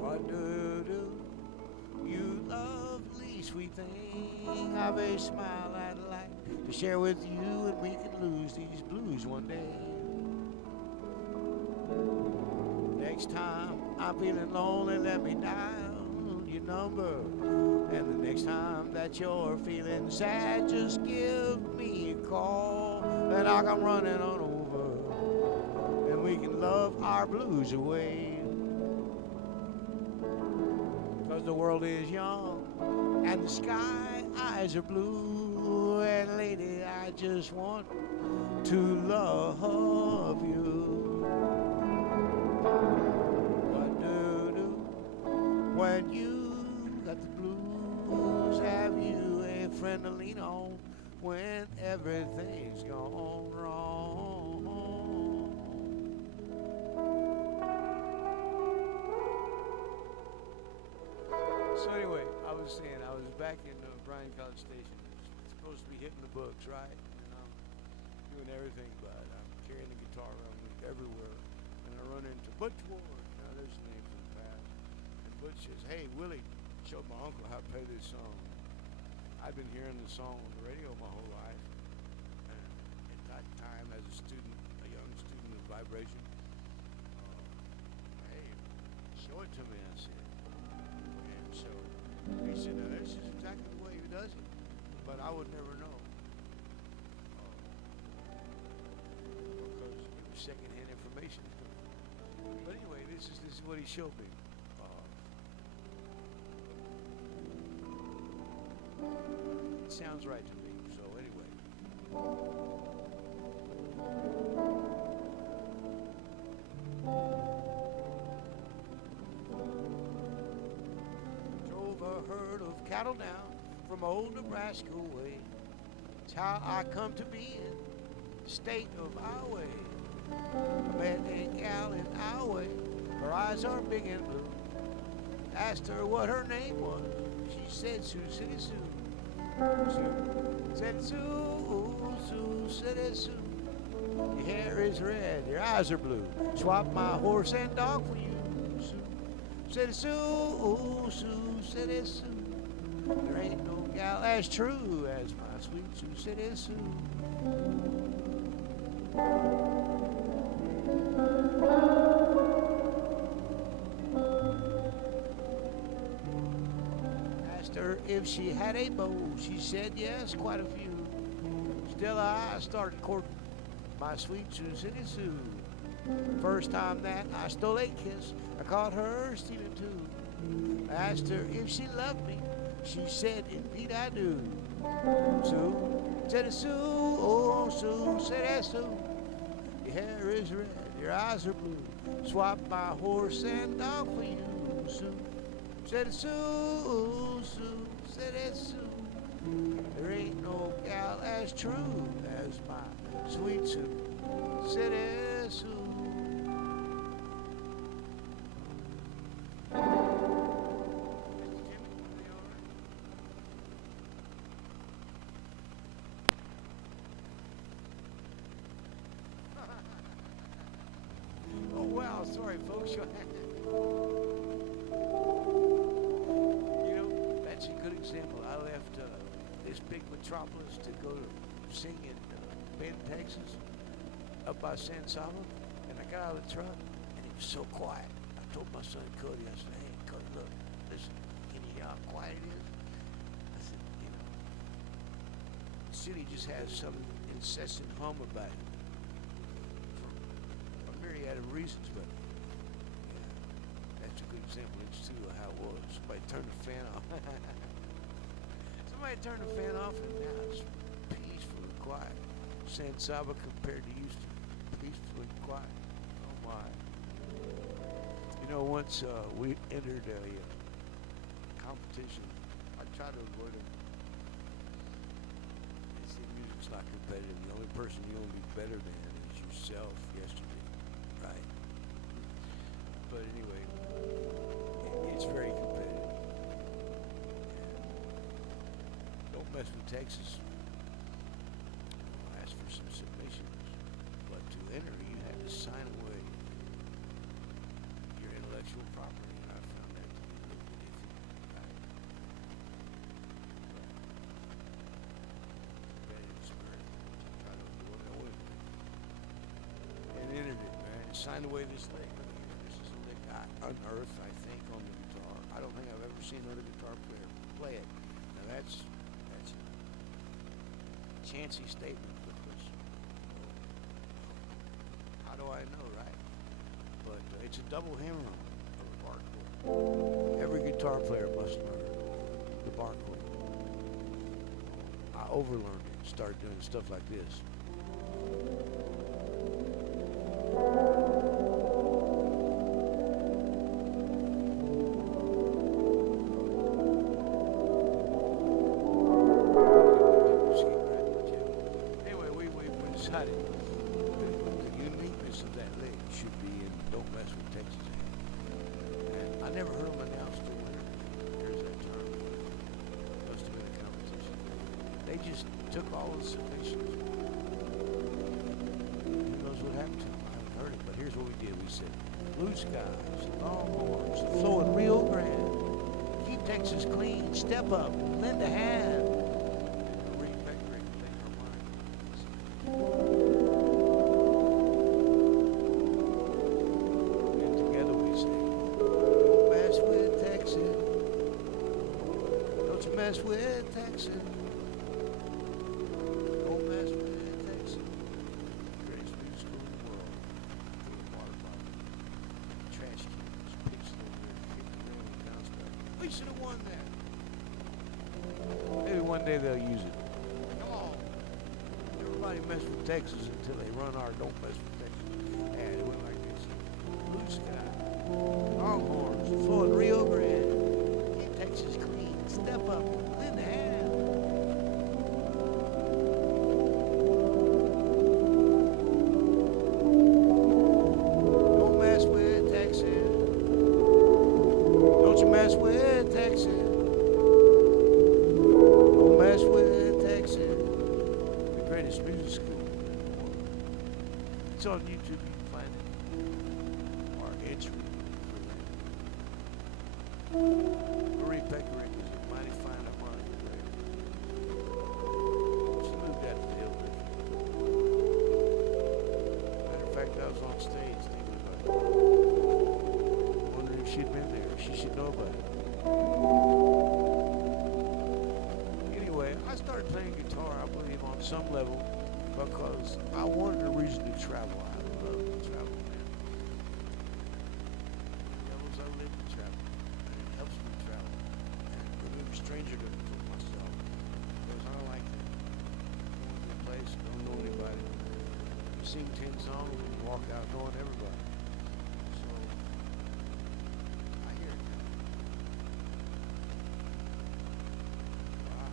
What do you do? You lovely sweet thing, I've a smile I'd like to share with you, and we can lose these blues one day. Next time I'm feeling lonely, let me dial your number. And the next time that you're feeling sad, just give me a call, and I'll come running on over, and we can love our blues away. 'Cause the world is young, and the sky eyes are blue, and lady, I just want to love you. What do when you got the blues? Have you a friend to lean on when everything's gone wrong? So anyway, I was saying, I was back in Bryan College Station. It's supposed to be hitting the books, right? And I'm doing everything, but I'm carrying the guitar around with me everywhere. And I run into Butch Ward. Now there's a name from the past. And Butch says, "Hey, Willie, showed my uncle how to play this song." I've been hearing the song on the radio my whole life. And at that time, as a student, a young student of vibration, hey, show it to me, I said. And so he said, "Now, this is exactly the way he does it." But I would never know. Because it was secondhand information. But anyway, this is what he showed me. It sounds right to me. So anyway. Drove a herd of cattle down from old Nebraska way. It's how I come to be in the state of Iowa. I met a gal in Iowa. Her eyes are big and blue. Asked her what her name was. She said Sioux City Sue. Sue said Sioux City Sue. Your hair is red, your eyes are blue. Swap my horse and dog for you, Sioux City Sioux City Sue. There ain't no gal as true as my sweet Sioux City Sue. Asked her if she had a beau. She said yes, quite a few. Still I started courting my sweet Sioux City Sue. First time that I stole a kiss, I caught her stealing too. I asked her if she loved me. She said, indeed I do. Sioux City Sue, oh Sioux City Sue. Your hair is red, your eyes are blue. Swap my horse and dog for you, Sioux City Sue, Sioux City Sue. There ain't no gal as true as my sweet Sioux City Sue. Oh wow, sorry folks. You know, that's a good example. I left this big metropolis to go to sing in Bend, Texas, up by San Saba, and I got out of the truck, and it was so quiet. I told my son Cody, I said, "Hey, Cody, look, listen, can you hear how quiet it is?" I said, you know, the city just has some incessant hum about it for a myriad of reasons, but yeah, that's a good example. It's too of how it was. Somebody turned the fan off. Somebody turned the fan off, and now it's peaceful and quiet. San Saba compared to Houston, peaceful and quiet. Oh my! You know, once we entered a competition, I try to avoid it. They say music's not competitive. The only person you want to be better than is yourself yesterday, right? But anyway, it's very competitive. Don't mess with Texas. Ask for some submissions, but to enter, you have to sign away your intellectual property, and I found that to be a little bit iffy. Right? Competitive spirit. Try to avoid it. And entered it, man. And signed away this lick. Look here. This is a lick I unearthed, I think, on the guitar. I don't think I've ever seen another guitar player play it. Now that's a chancy statement because how do I know, right? But it's a double hammer of a bar chord. Every guitar player must learn the bar chord. I overlearned it and started doing stuff like this. Anyway, we decided the uniqueness of that lick should be in Don't Mess with Texas. And I never heard them announce the winner. There's that term. Must have been a competition. They just took all the submissions. Who knows what happened to them? I haven't heard it, but here's what we did. We said, blue skies, longhorns, flowing real grand. Keep Texas clean, step up, lend a hand. And together we say, don't mess with Texas. Don't you mess with Texas. Don't mess with Texas. Greatest music school in the world. Full of water bottles, trash cans, pigs over there, kick the rain and bounce back. We should have won that. Maybe one day they'll use it. Come on. Everybody mess with Texas until they run our Don't Mess with Texas. And it went like this. Blue sky, longhorns, flowing Rio Grande. Keep Texas clean, step up, lend a hand. Don't mess with Texas. Don't you mess with Texas. Don't mess with Texas. The greatest music school in the world. It's on YouTube. You can find it. Our entry for that. Marie Peckerick is a mighty fine harmonica player. She moved out to the hill. Matter of fact, I was on stage thinking about it. Wondering if she'd been there. She should know about it. Anyway, I started playing guitar, I believe, on some level because I wanted a reason to travel. I love to travel, man. Devils, I live to travel. And it helps me travel. And remove a stranger to myself. Because I don't like that. Going to a place, don't know anybody. You sing 10 songs and you walk out knowing everybody. So, I hear it now. Wow.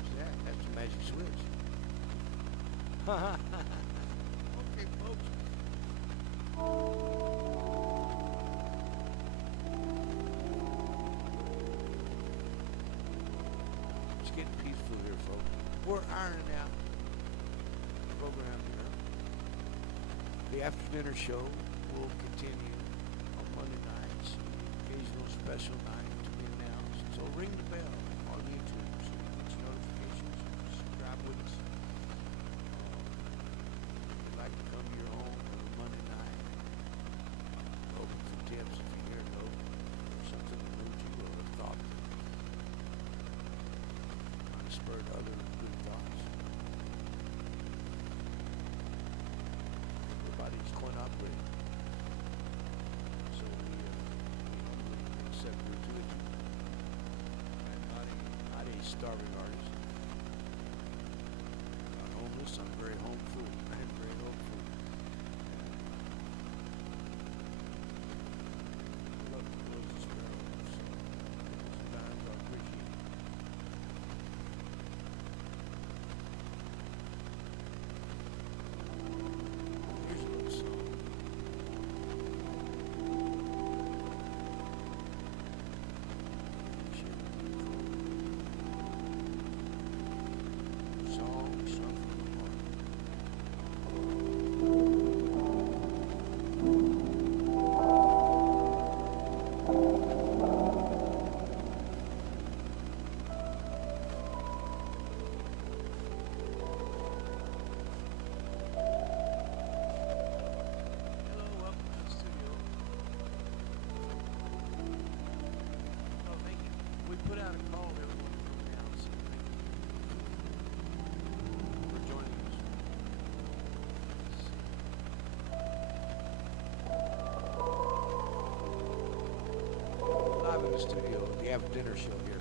What's that? That's the magic switch. Okay, folks. It's getting peaceful here, folks. We're ironing out the program here. The after dinner show will continue on Monday nights. Occasional special night to be announced. So ring the bell on YouTube so you get your notifications. Subscribe with us. If you'd like to come to your home on a Monday night, open for tips if you hear a note or something that moved you or a thought that might have spurred other good thoughts. Everybody's cooperating. So we accept gratuity. I'm not a starving artist. I'm not homeless. I'm very homeful. I'm very hopeful. I love the clothes and sparrows. Sometimes I appreciate it. Here's a little song. Song sung from the heart. the studio, the after dinner show here.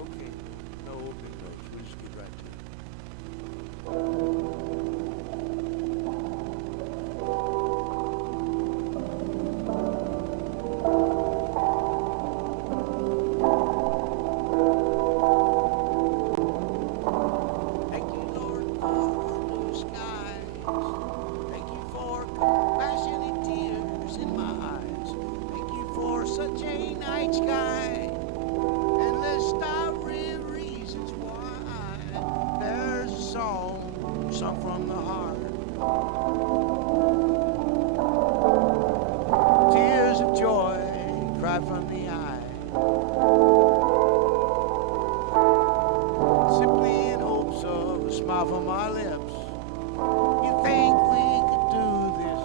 Okay, no open notes. We'll just get right to it. Thank you, Lord, for blue skies. Thank you for compassionate tears in my eyes. Thank you for such a night sky. Endless starry reasons why. There's a song sung from the heart. Tears of joy cry from the eye. Simply in hopes of a smile from our lips. You think we could do this?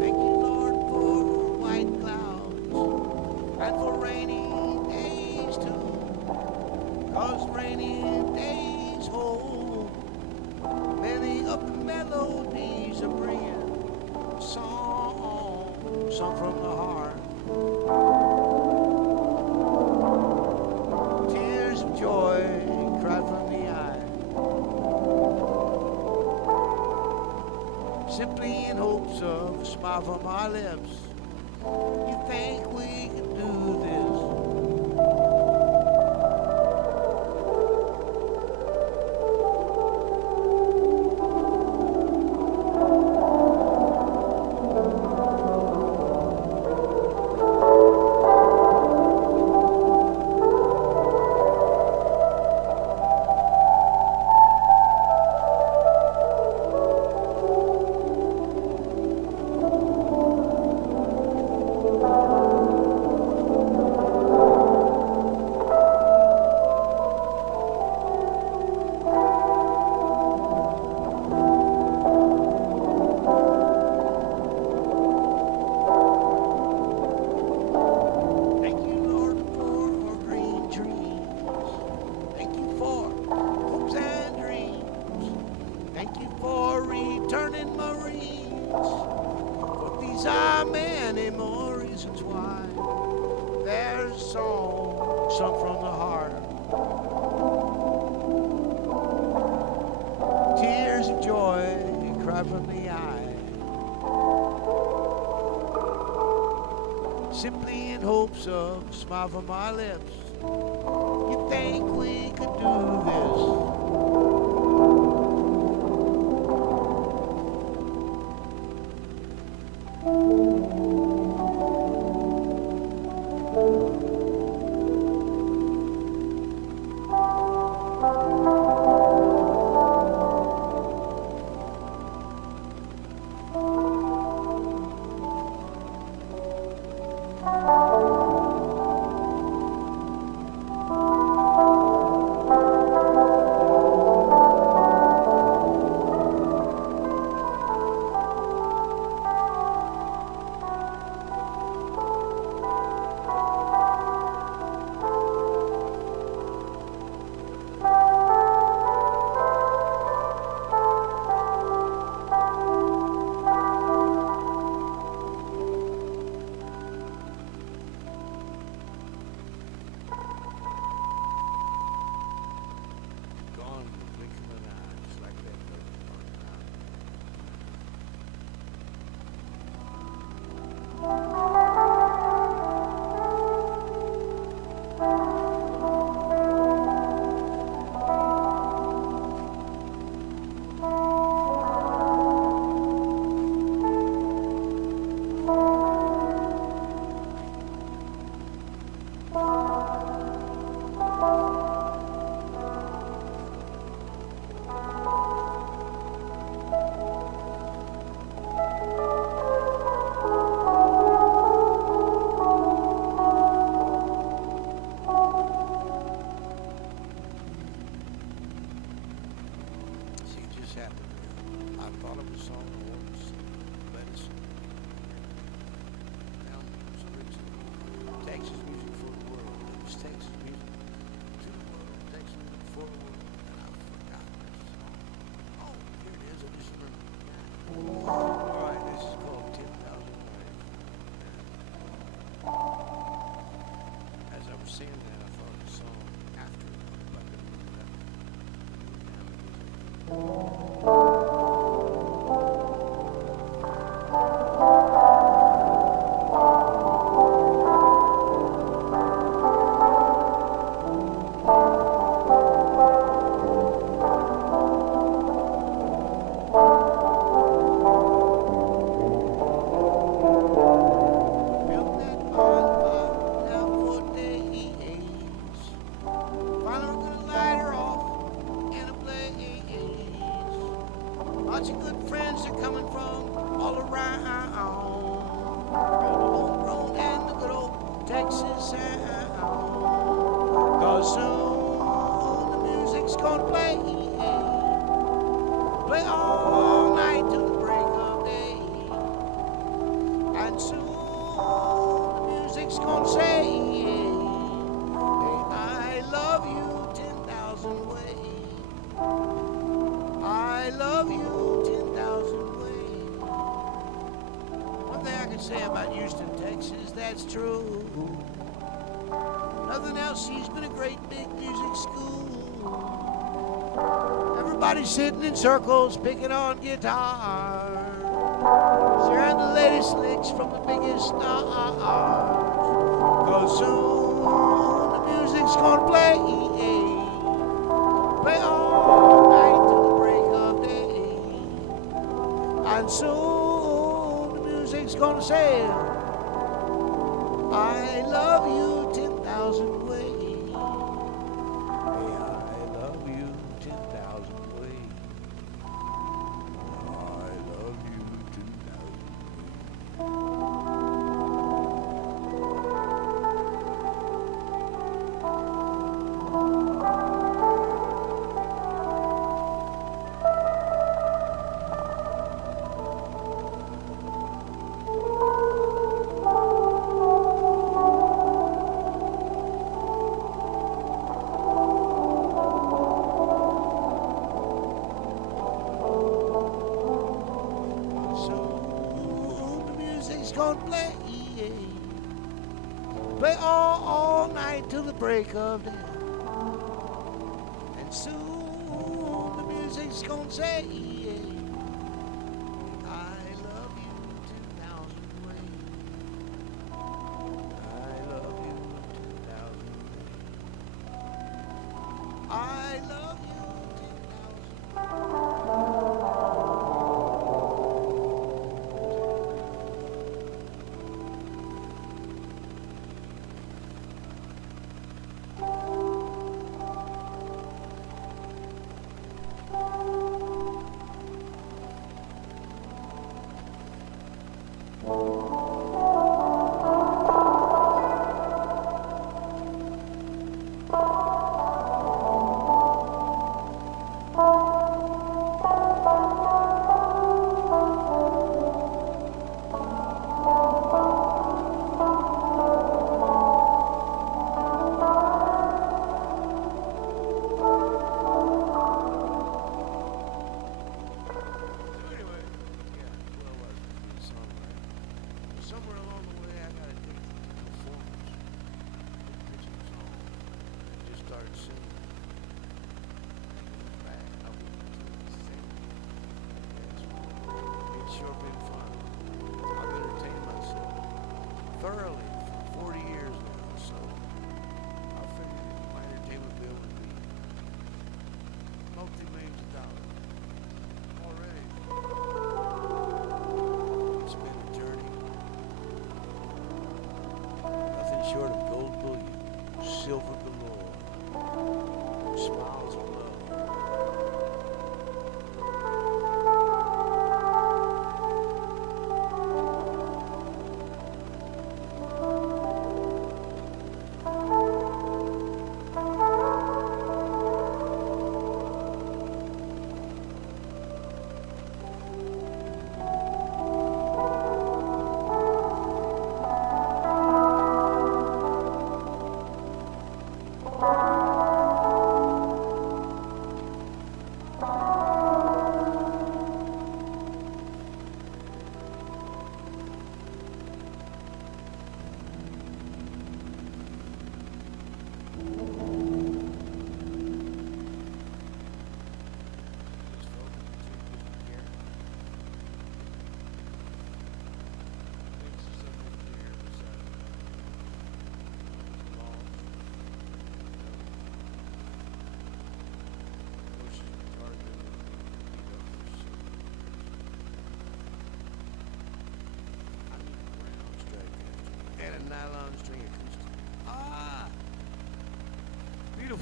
Thank you, Lord, for white clouds and for rainy days too. 'Cause rainy days hold many of the melodies of bringing a song sung from the heart. Tears of joy cry from the eye. Simply in hopes of a smile from our lips. You think we can do this? Thank you, Lord, for green trees. Thank you for hopes and dreams. Thank you for returning Marines. For these are many more reasons why. There's a song sung from the heart. Tears of joy cry from the eye. Simply in hopes of a smile from our lips. You think we could do this? I thought of a song I wanted to sing. Let us found it was original. Texas music for the world. It was Texas music to the world. Texas music for the world. And I forgot this song. Oh, here it is. I just remembered. Alright, this is called 10,000 Ways. As I was saying that, I thought of the song after, but I couldn't remember that. Lots of good friends are coming from all around. Homegrown and the good old Texas sound. 'Cause soon the music's gonna play. Play all night till the break of day. And soon the music's gonna say, hey, I love you 10,000 ways. I love you 10,000 ways. One thing I can say about Houston, Texas, that's true. Nothing else, she's been a great big music school. Everybody's sitting in circles, picking on guitar, sharing the latest licks from the biggest stars. 'Cause soon the music's gonna play. Play all night till the break of day. And soon the music's gonna say, I love you 10,000 ways. Hey, I love you 10,000 ways. I love you 10,000 gonna play, play all night till the break of day. And soon the music's gonna say, I love you 10,000 ways. I love you 10,000 ways. I love you 10,000 ways. Somewhere along the way, I got addicted to performance. Pitching songs. I just started singing. Back, I wouldn't do the same. It's sure been fun. I've entertained myself thoroughly for 40 years now, so I figured my entertainment bill would be multi-millions of dollars already. It's been a journey. Nothing short of gold bullion, silver galore, smiles of love.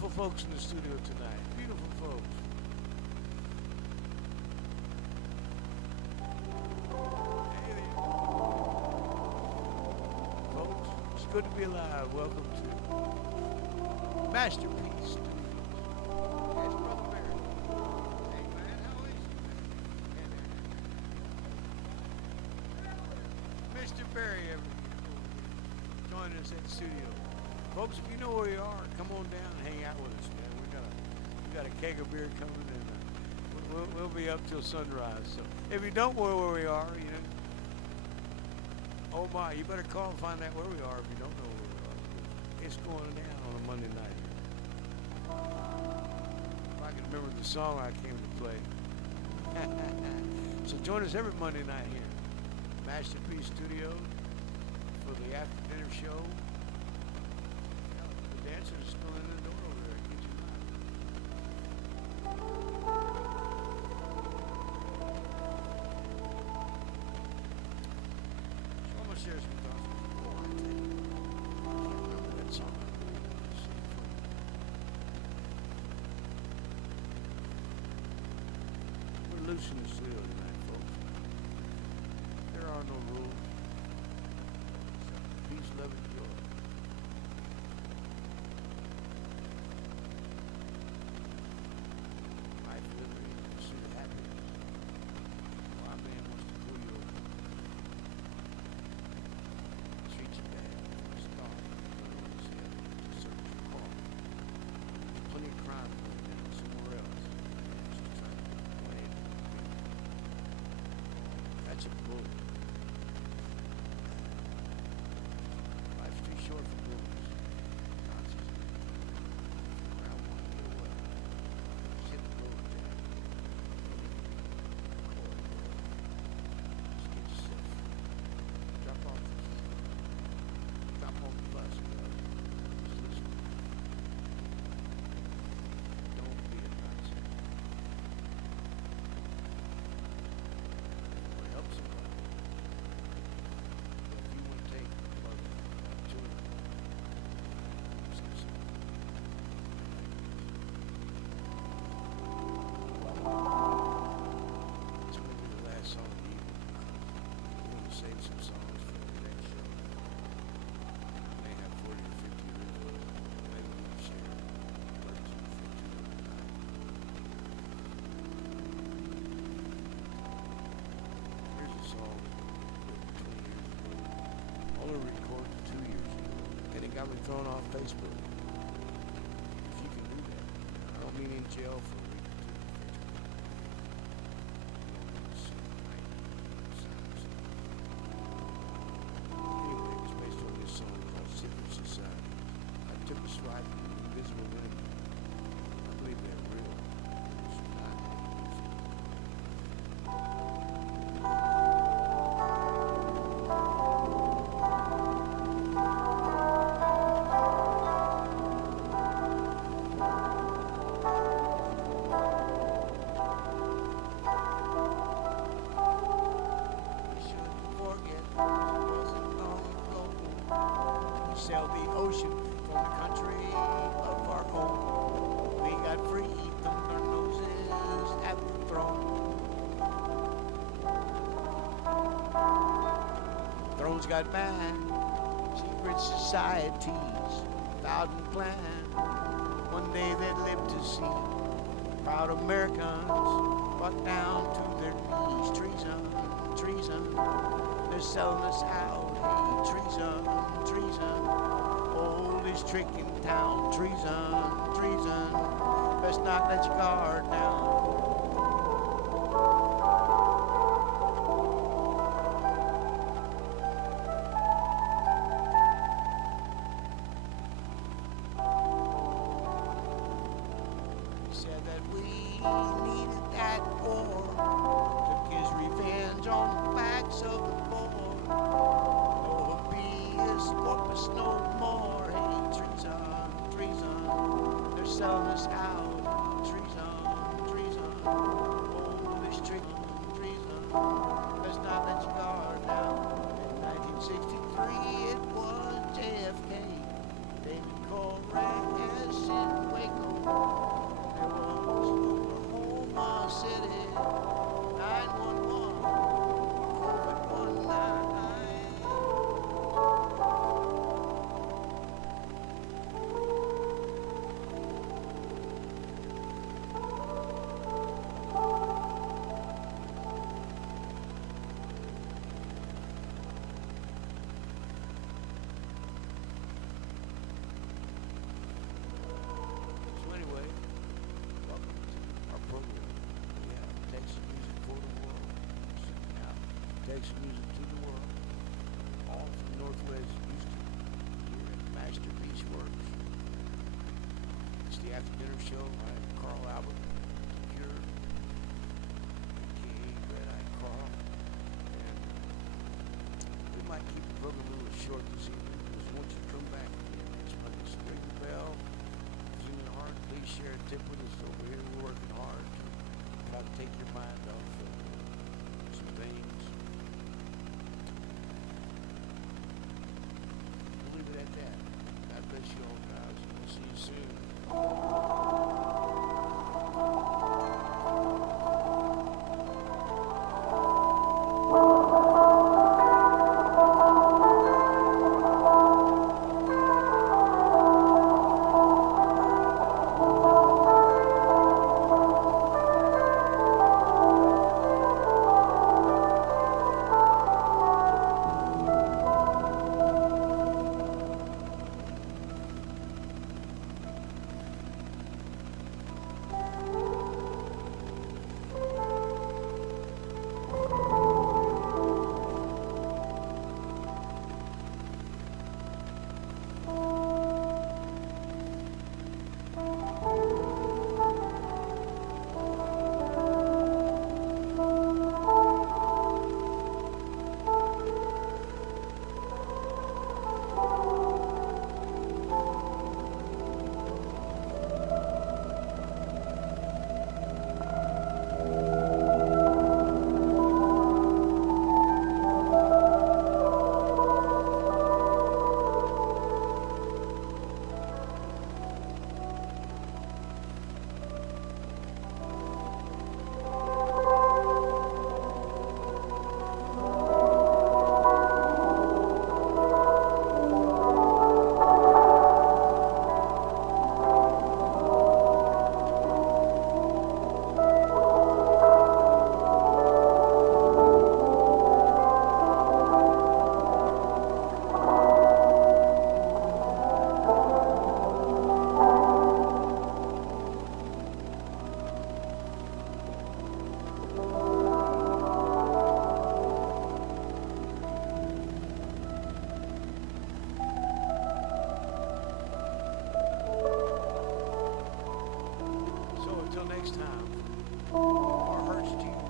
beautiful folks in the studio tonight. Beautiful folks. Hey there. Folks, it's good to be alive. Welcome to Mvsterpeace Studios. Yes, Brother Barry. Hey, man, how is you, man? Mr. Barry, joining us at the studio. Folks, if you know where you are, come on down and hang out with us, man. We got a keg of beer coming, and we'll be up till sunrise. So if you don't know where we are, you know, oh my, you better call and find out where we are if you don't know where we are. It's going down on a Monday night here. If I can remember the song I came to play. So join us every Monday night here, Mvsterpeace Studios, for the after dinner show. Dancers still in the door over there. Kid you not. So I'm gonna share some thoughts with you. Oh, I can't remember that song. We're loose in the studio tonight, folks. There are no rules. Peace, love, and joy. That's a bull. Life's too short for bullies. Nonsense. I want to get away. Sit the road down. Just get yourself. Drop off the key. Drop off the bus. Just listen. Don't be a nonsense. Help somebody. If you want to take about 2 it's going to be the last song of the evening. We're going to save some songs for the next show. We may have 40 or 50 originals. Maybe we'll share 30 or 50 of the night. Here's a song written 20 years ago. Only recorded 2 years ago. And it got me thrown off Facebook. If you can do that. I don't mean in jail for a week or two on Facebook. Anyway, it's based on this song called Secret Society. I took a swipe at the invisible enemy. I believe they're real. It's not invisible. We shouldn't forget it wasn't long ago. We sailed the ocean from the country of our own. We got free from our noses at the throne. Thrones got bad, secret societies, vowed and planned. One day they'd live to see proud Americans brought down to their knees. Treason, treason, they're selling us out. Hey, treason, treason, oldest trick in town. Treason, treason, best not let your guard down. Said that we needed that war. Took his revenge on the backs of the poor. No habeas corpus no more. Hey, treason, treason, they're selling us out. Treason, treason, oldest trick, treason. Let's not let your guard down. In 1963, it was JFK. David Koresh in Wake City. 911. So anyway, welcome to our program. We have Texas music for the world. Now, Texas music to the world. All from Northwest Houston. Here at Mvsterpeace Works. It's the after dinner show. I have Carl Albert, Cure, aka Red Eye Carl. And we might keep the program a little short this evening because once you come back again next Monday, so ring the bell. Zoom in hard. Please share a tip with us over here. We're working hard to try to take your mind off of some things. We'll leave it at that. God bless you all, guys. We'll see you soon. Next time, our hearts to you.